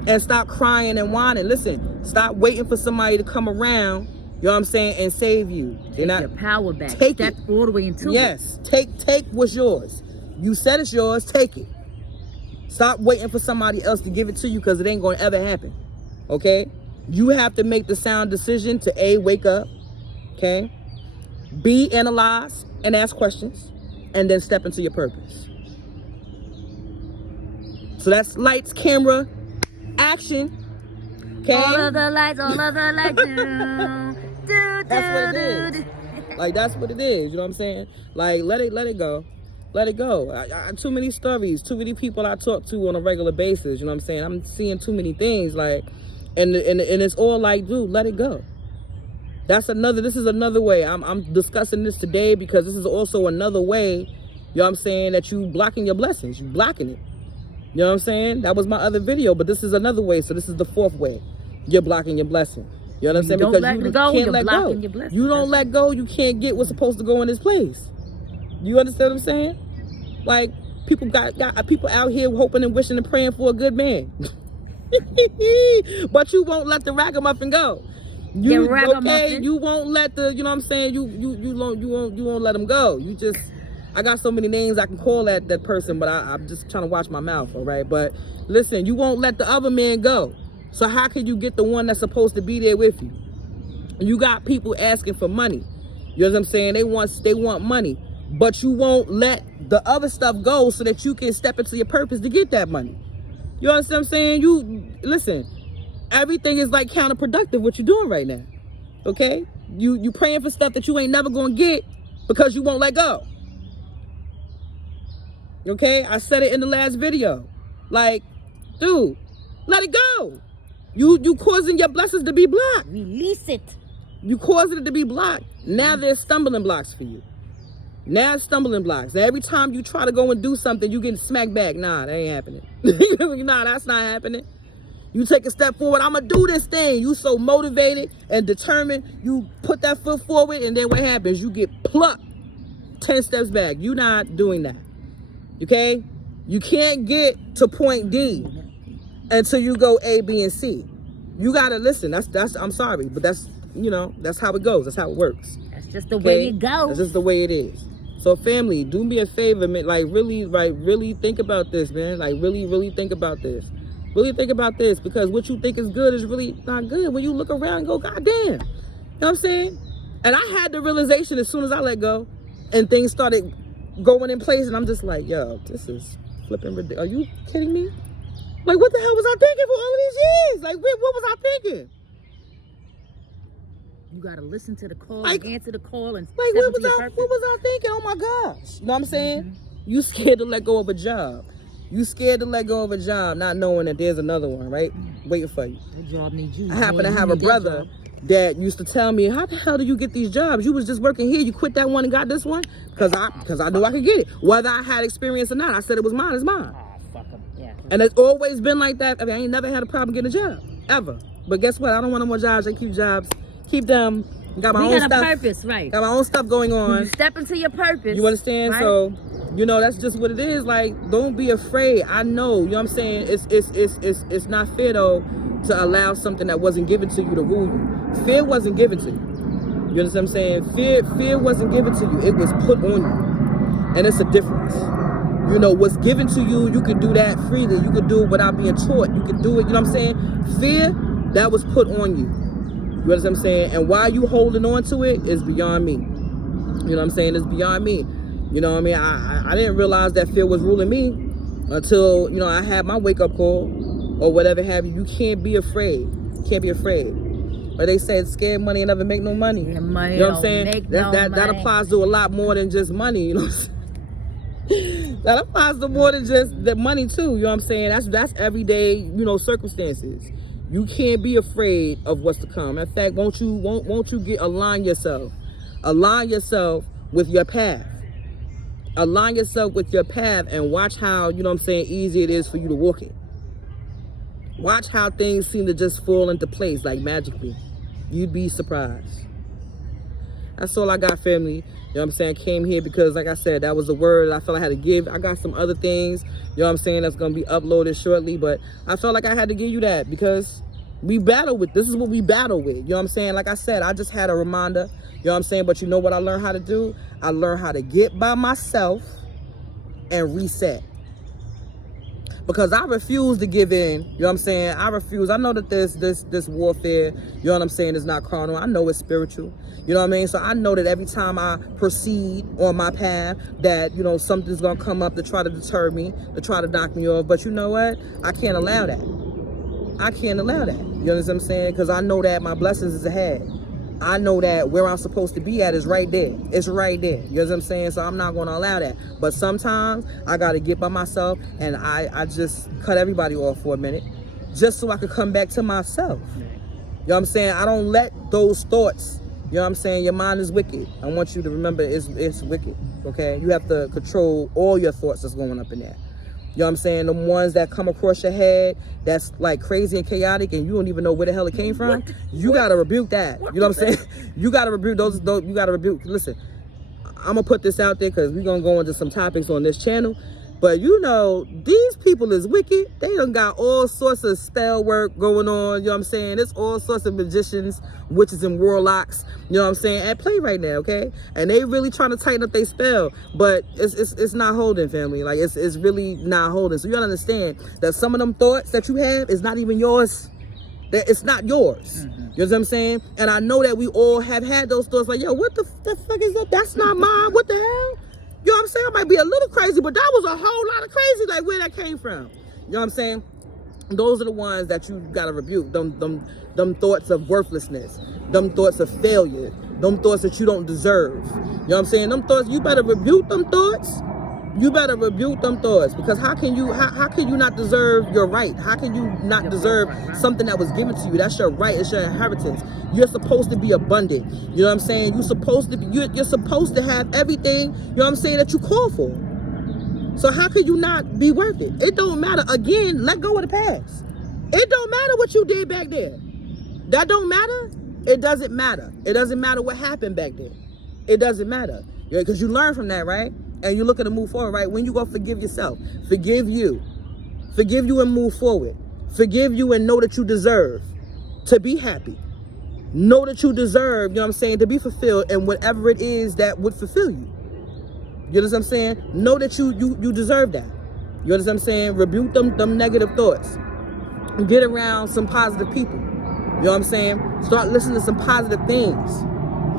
And stop crying and whining. Listen, stop waiting for somebody to come around, you know what I'm saying, and save you. Take your power back. Take Step all the way into it. Yes, take what's yours. You said it's yours, take it. Stop waiting for somebody else to give it to you because it ain't going to ever happen, okay? You have to make the sound decision to A, wake up, okay? B, analyze and ask questions, and then step into your purpose. So that's lights, camera, action. Okay? All of the lights, That's what it is. Like, that's what it is, you know what I'm saying? Like, let it go. Let it go. Too many stories, too many people I talk to on a regular basis, you know what I'm saying? I'm seeing too many things, like, and it's all like, dude, let it go. This is another way. I'm discussing this today because this is also another way, you know what I'm saying, that you blocking your blessings. You blocking it. You know what I'm saying? That was my other video, but this is another way. So this is the fourth way. You're blocking your blessing. You know what I'm saying? Because you can't let go. Your blessing. You don't let go, you can't get what's supposed to go in this place. You understand what I'm saying? Like, people got people out here hoping and wishing and praying for a good man. But you won't let the ragamuffin go. You won't let the, you know what I'm saying, you won't let them go. You just, I got so many names I can call that person, but I'm just trying to watch my mouth, all right? But listen, you won't let the other man go. So how can you get the one that's supposed to be there with you? You got people asking for money. You know what I'm saying? They want money, but you won't let the other stuff go so that you can step into your purpose to get that money. You understand what I'm saying? Listen, everything is like counterproductive what you're doing right now. Okay? You praying for stuff that you ain't never gonna get because you won't let go. Okay? I said it in the last video. Like, dude, let it go. You causing your blessings to be blocked. Release it. You causing it to be blocked. Now there's stumbling blocks for you. Now it's stumbling blocks. Now every time you try to go and do something, you get smacked back. Nah, that ain't happening. Nah, that's not happening. You take a step forward, I'm going to do this thing. You so motivated and determined. You put that foot forward, and then what happens? You get plucked 10 steps back. You're not doing that. Okay? You can't get to point D until you go A, B, and C. You got to listen. That's I'm sorry, but that's, that's how it goes. That's how it works. That's just the way it goes. That's just the way it is. So family, do me a favor, man. Like, really think about this, man. Like, really think about this. Really think about this, because what you think is good is really not good when you look around and go, God damn. You know what I'm saying? And I had the realization as soon as I let go and things started going in place, and I'm just like, yo, this is flipping ridiculous. Are you kidding me? Like, what the hell was I thinking for all of these years? Like, what was I thinking? You got to listen to the call, like, and answer the call, and like, what was I thinking? Oh my gosh. You know what I'm saying? You scared to let go of a job. You scared to let go of a job, not knowing that there's another one, right? Waiting for you. That job needs you. I happen to have a brother that used to tell me, how the hell do you get these jobs? You was just working here. You quit that one and got this one? Because I knew I could get it. Whether I had experience or not, I said it was mine, it's mine. Oh, fuck 'em. Yeah. And it's always been like that. I mean, I ain't never had a problem getting a job, ever. But guess what? I don't want no more jobs. I keep jobs. Keep them. Got my own stuff. We got a purpose, right? Got my own stuff going on. You step into your purpose. You understand? Right? So, you know, that's just what it is. Like, don't be afraid. I know, you know what I'm saying? It's not fair though to allow something that wasn't given to you to rule you. Fear wasn't given to you. You understand what I'm saying? Fear wasn't given to you. It was put on you. And it's a difference. You know, what's given to you, you can do that freely. You can do it without being taught. You can do it, you know what I'm saying? Fear, that was put on you. You understand what I'm saying? And why you holding on to it is beyond me. You know what I'm saying? It's beyond me. You know what I mean? I didn't realize that fear was ruling me until, you know, I had my wake-up call or whatever have you. You can't be afraid. You can't be afraid. But they said scared money and never make no money. And money, you know what I'm saying? That applies to a lot more than just money, you know what I'm saying? That applies to more than just the money too, you know what I'm saying? That's everyday, you know, circumstances. You can't be afraid of what's to come. In fact, won't you align yourself with your path. Align yourself with your path and watch how, you know what I'm saying, easy it is for you to walk it. Watch how things seem to just fall into place like magically. You'd be surprised. That's all I got, family. You know what I'm saying? I came here because, like I said, that was the word I felt I had to give. I got some other things, you know what I'm saying, that's going to be uploaded shortly. But I felt like I had to give you that because we battle with, this is what we battle with. You know what I'm saying? Like I said, I just had a reminder. You know what I'm saying? But you know what I learned how to do? I learned how to get by myself and reset. Because I refuse to give in. You know what I'm saying? I refuse. I know that this warfare, you know what I'm saying, is not carnal. I know it's spiritual. You know what I mean? So I know that every time I proceed on my path that, you know, something's going to come up to try to deter me, to try to knock me off. But you know what? I can't allow that. I can't allow that. You know what I'm saying? Because I know that my blessings is ahead. I know that where I'm supposed to be at is right there. It's right there. You know what I'm saying? So I'm not going to allow that. But sometimes I got to get by myself and I just cut everybody off for a minute just so I could come back to myself. You know what I'm saying? I don't let those thoughts, you know what I'm saying? Your mind is wicked. I want you to remember it's wicked, okay? You have to control all your thoughts that's going up in there. You know what I'm saying? The ones that come across your head that's like crazy and chaotic and you don't even know where the hell it came from. You got to rebuke that. You know what I'm saying? You got to rebuke those, you got to rebuke. Listen, I'm going to put this out there because we're going to go into some topics on this channel. But you know, these people is wicked. They done got all sorts of spell work going on. You know what I'm saying? There's all sorts of magicians, witches, and warlocks. You know what I'm saying? At play right now, okay? And they really trying to tighten up their spell, but it's not holding, family. Like it's really not holding. So you gotta understand that some of them thoughts that you have is not even yours. That it's not yours. Mm-hmm. You know what I'm saying? And I know that we all have had those thoughts. Like, yo, what the fuck is that? That's not mine. What the hell? You know what I'm saying? I might be a little crazy, but that was a whole lot of crazy, like where that came from. You know what I'm saying? Those are the ones that you gotta rebuke. Them thoughts of worthlessness, them thoughts of failure, them thoughts that you don't deserve. You know what I'm saying? Them thoughts, you better rebuke them thoughts. You better rebuke them thoughts, because how can you not deserve your right? How can you not deserve something that was given to you? That's your right. It's your inheritance. You're supposed to be abundant. You know what I'm saying? You're supposed to have everything, you know what I'm saying, that you call for. So how can you not be worth it? It don't matter. Again, let go of the past. It don't matter what you did back there. That don't matter. It doesn't matter. It doesn't matter what happened back there. It doesn't matter. Because you learn from that, right? And you're looking to move forward, right? When you go forgive yourself, forgive you and move forward. Forgive you and know that you deserve to be happy. Know that you deserve, you know what I'm saying, to be fulfilled in whatever it is that would fulfill you. You know what I'm saying? Know that you deserve that. You know what I'm saying? Rebuke them negative thoughts. Get around some positive people. You know what I'm saying? Start listening to some positive things.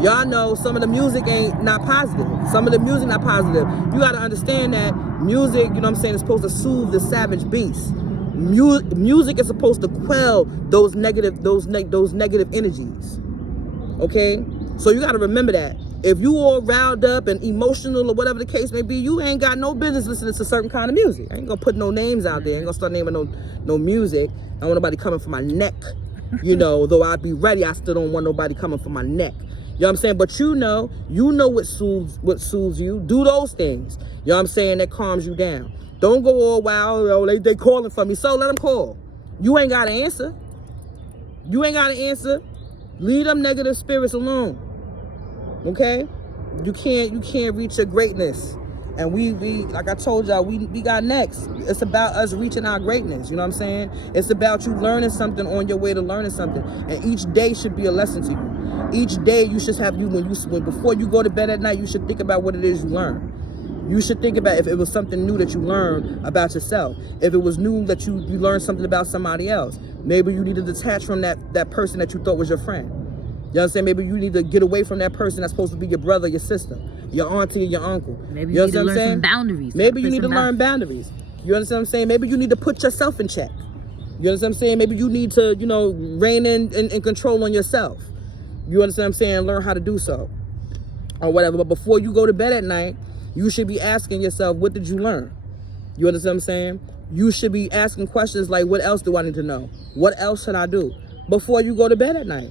Y'all know some of the music ain't not positive. Some of the music not positive. You got to understand that music, you know what I'm saying, is supposed to soothe the savage beast. Music is supposed to quell those negative energies. Okay? So you got to remember that. If you all riled up and emotional or whatever the case may be, you ain't got no business listening to certain kind of music. I ain't gonna put no names out there. I ain't gonna start naming no music. I don't want nobody coming for my neck. You know, though I'd be ready, I still don't want nobody coming for my neck. You know what I'm saying? But you know what soothes you. Do those things. You know what I'm saying? That calms you down. Don't go all wild. Oh, they calling for me. So let them call. You ain't got to answer. You ain't got to answer. Leave them negative spirits alone. Okay? You can't reach your greatness. And we like I told y'all, we got next. It's about us reaching our greatness. You know what I'm saying? It's about you learning something on your way to learning something. And each day should be a lesson to you. Each day you should have before you go to bed at night, you should think about what it is you learn. You should think about if it was something new that you learned about yourself. If it was new that you learned something about somebody else. Maybe you need to detach from that person that you thought was your friend. You know what I'm saying? Maybe you need to get away from that person that's supposed to be your brother, your sister, your auntie, or your uncle. Maybe you need to learn some boundaries. Maybe you need to learn boundaries. You understand what I'm saying? Maybe you need to put yourself in check. You understand what I'm saying? Maybe you need to, rein in and control on yourself. You understand what I'm saying? Learn how to do so. Or whatever. But before you go to bed at night, you should be asking yourself, what did you learn? You understand what I'm saying? You should be asking questions like, what else do I need to know? What else should I do? Before you go to bed at night.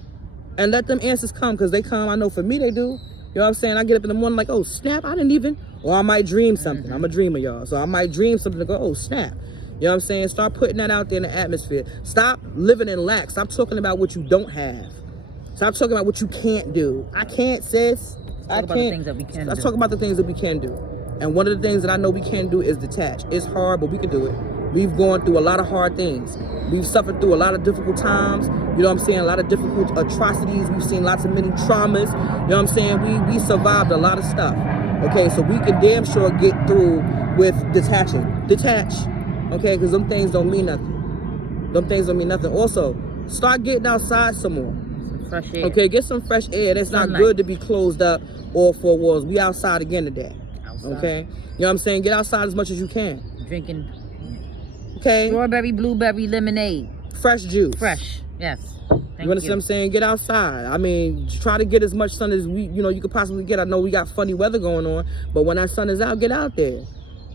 And let them answers come, because they come. I know for me they do. You know what I'm saying? I get up in the morning like, oh, snap, I didn't even. Or I might dream something. I'm a dreamer, y'all. So I might dream something to go, oh, snap. You know what I'm saying? Start putting that out there in the atmosphere. Stop living in lack. Stop talking about what you don't have. Stop talking about what you can't do. I can't, sis. I can't. Talk about the things that we can do. Let's talk about the things that we can do. And one of the things that I know we can do is detach. It's hard, but we can do it. We've gone through a lot of hard things. We've suffered through a lot of difficult times. You know what I'm saying? A lot of difficult atrocities. We've seen lots of many traumas. You know what I'm saying? We survived a lot of stuff. Okay, so we can damn sure get through with detaching. Detach. Okay, because them things don't mean nothing. Them things don't mean nothing. Also, start getting outside some more. Some fresh air. Okay, get some fresh air. It's not good to be closed up all four walls. We outside again today. Outside. Okay? You know what I'm saying? Get outside as much as you can. Drinking. Okay. Strawberry, blueberry, lemonade. Fresh juice. Fresh, yes. You understand what I'm saying? Get outside. I mean, try to get as much sun as you could possibly get. I know we got funny weather going on, but when that sun is out, get out there. You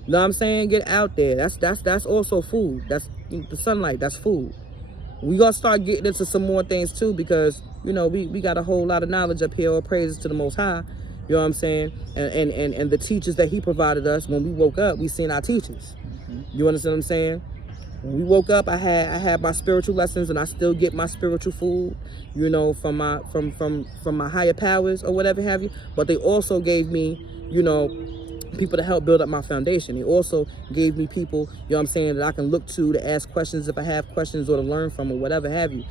know what I'm saying? Get out there. That's also food. That's the sunlight. That's food. We gonna start getting into some more things too, because we got a whole lot of knowledge up here. All praises to the Most High. You know what I'm saying? And the teachers that He provided us when we woke up, we seen our teachers. You understand what I'm saying? When we woke up, I had my spiritual lessons, and I still get my spiritual food, from my higher powers or whatever have you. But they also gave me, people to help build up my foundation. They also gave me people, that I can look to ask questions if I have questions, or to learn from, or whatever have you.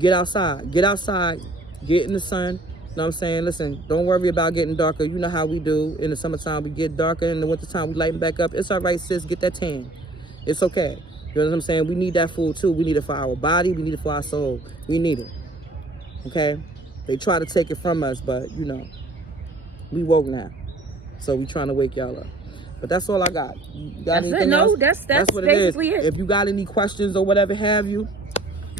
Get outside, get in the sun. You know what I'm saying? Listen, don't worry about getting darker. You know how we do. In the summertime, we get darker. In the wintertime, we lighten back up. It's all right, sis. Get that tan. It's okay. You know what I'm saying? We need that food, too. We need it for our body. We need it for our soul. We need it. Okay? They try to take it from us, but, we woke now. So we trying to wake y'all up. But that's all I got. You got anything else? That's what basically it is. If you got any questions or whatever have you,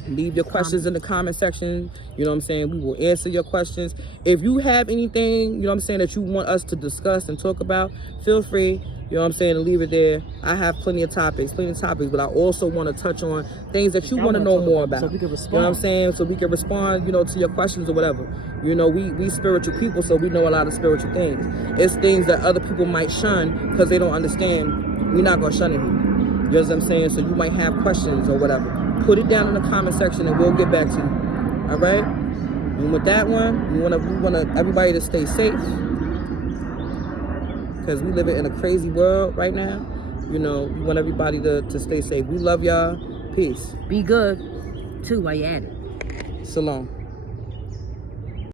leave your questions in the comment section. You know what I'm saying? We will answer your questions. If you have anything, that you want us to discuss and talk about, feel free, to leave it there. I have plenty of topics, but I also want to touch on things that you want to know more about. So we can respond. You know what I'm saying? So we can respond, to your questions or whatever. We spiritual people, so we know a lot of spiritual things. It's things that other people might shun because they don't understand. We're not going to shun it. You know what I'm saying? So you might have questions or whatever. Put it down in the comment section and we'll get back to you. All right? And with that one, we want everybody to stay safe, because we live in a crazy world right now. We want everybody to stay safe. We love y'all. Peace. Be good, too, while you're at it. Shalom.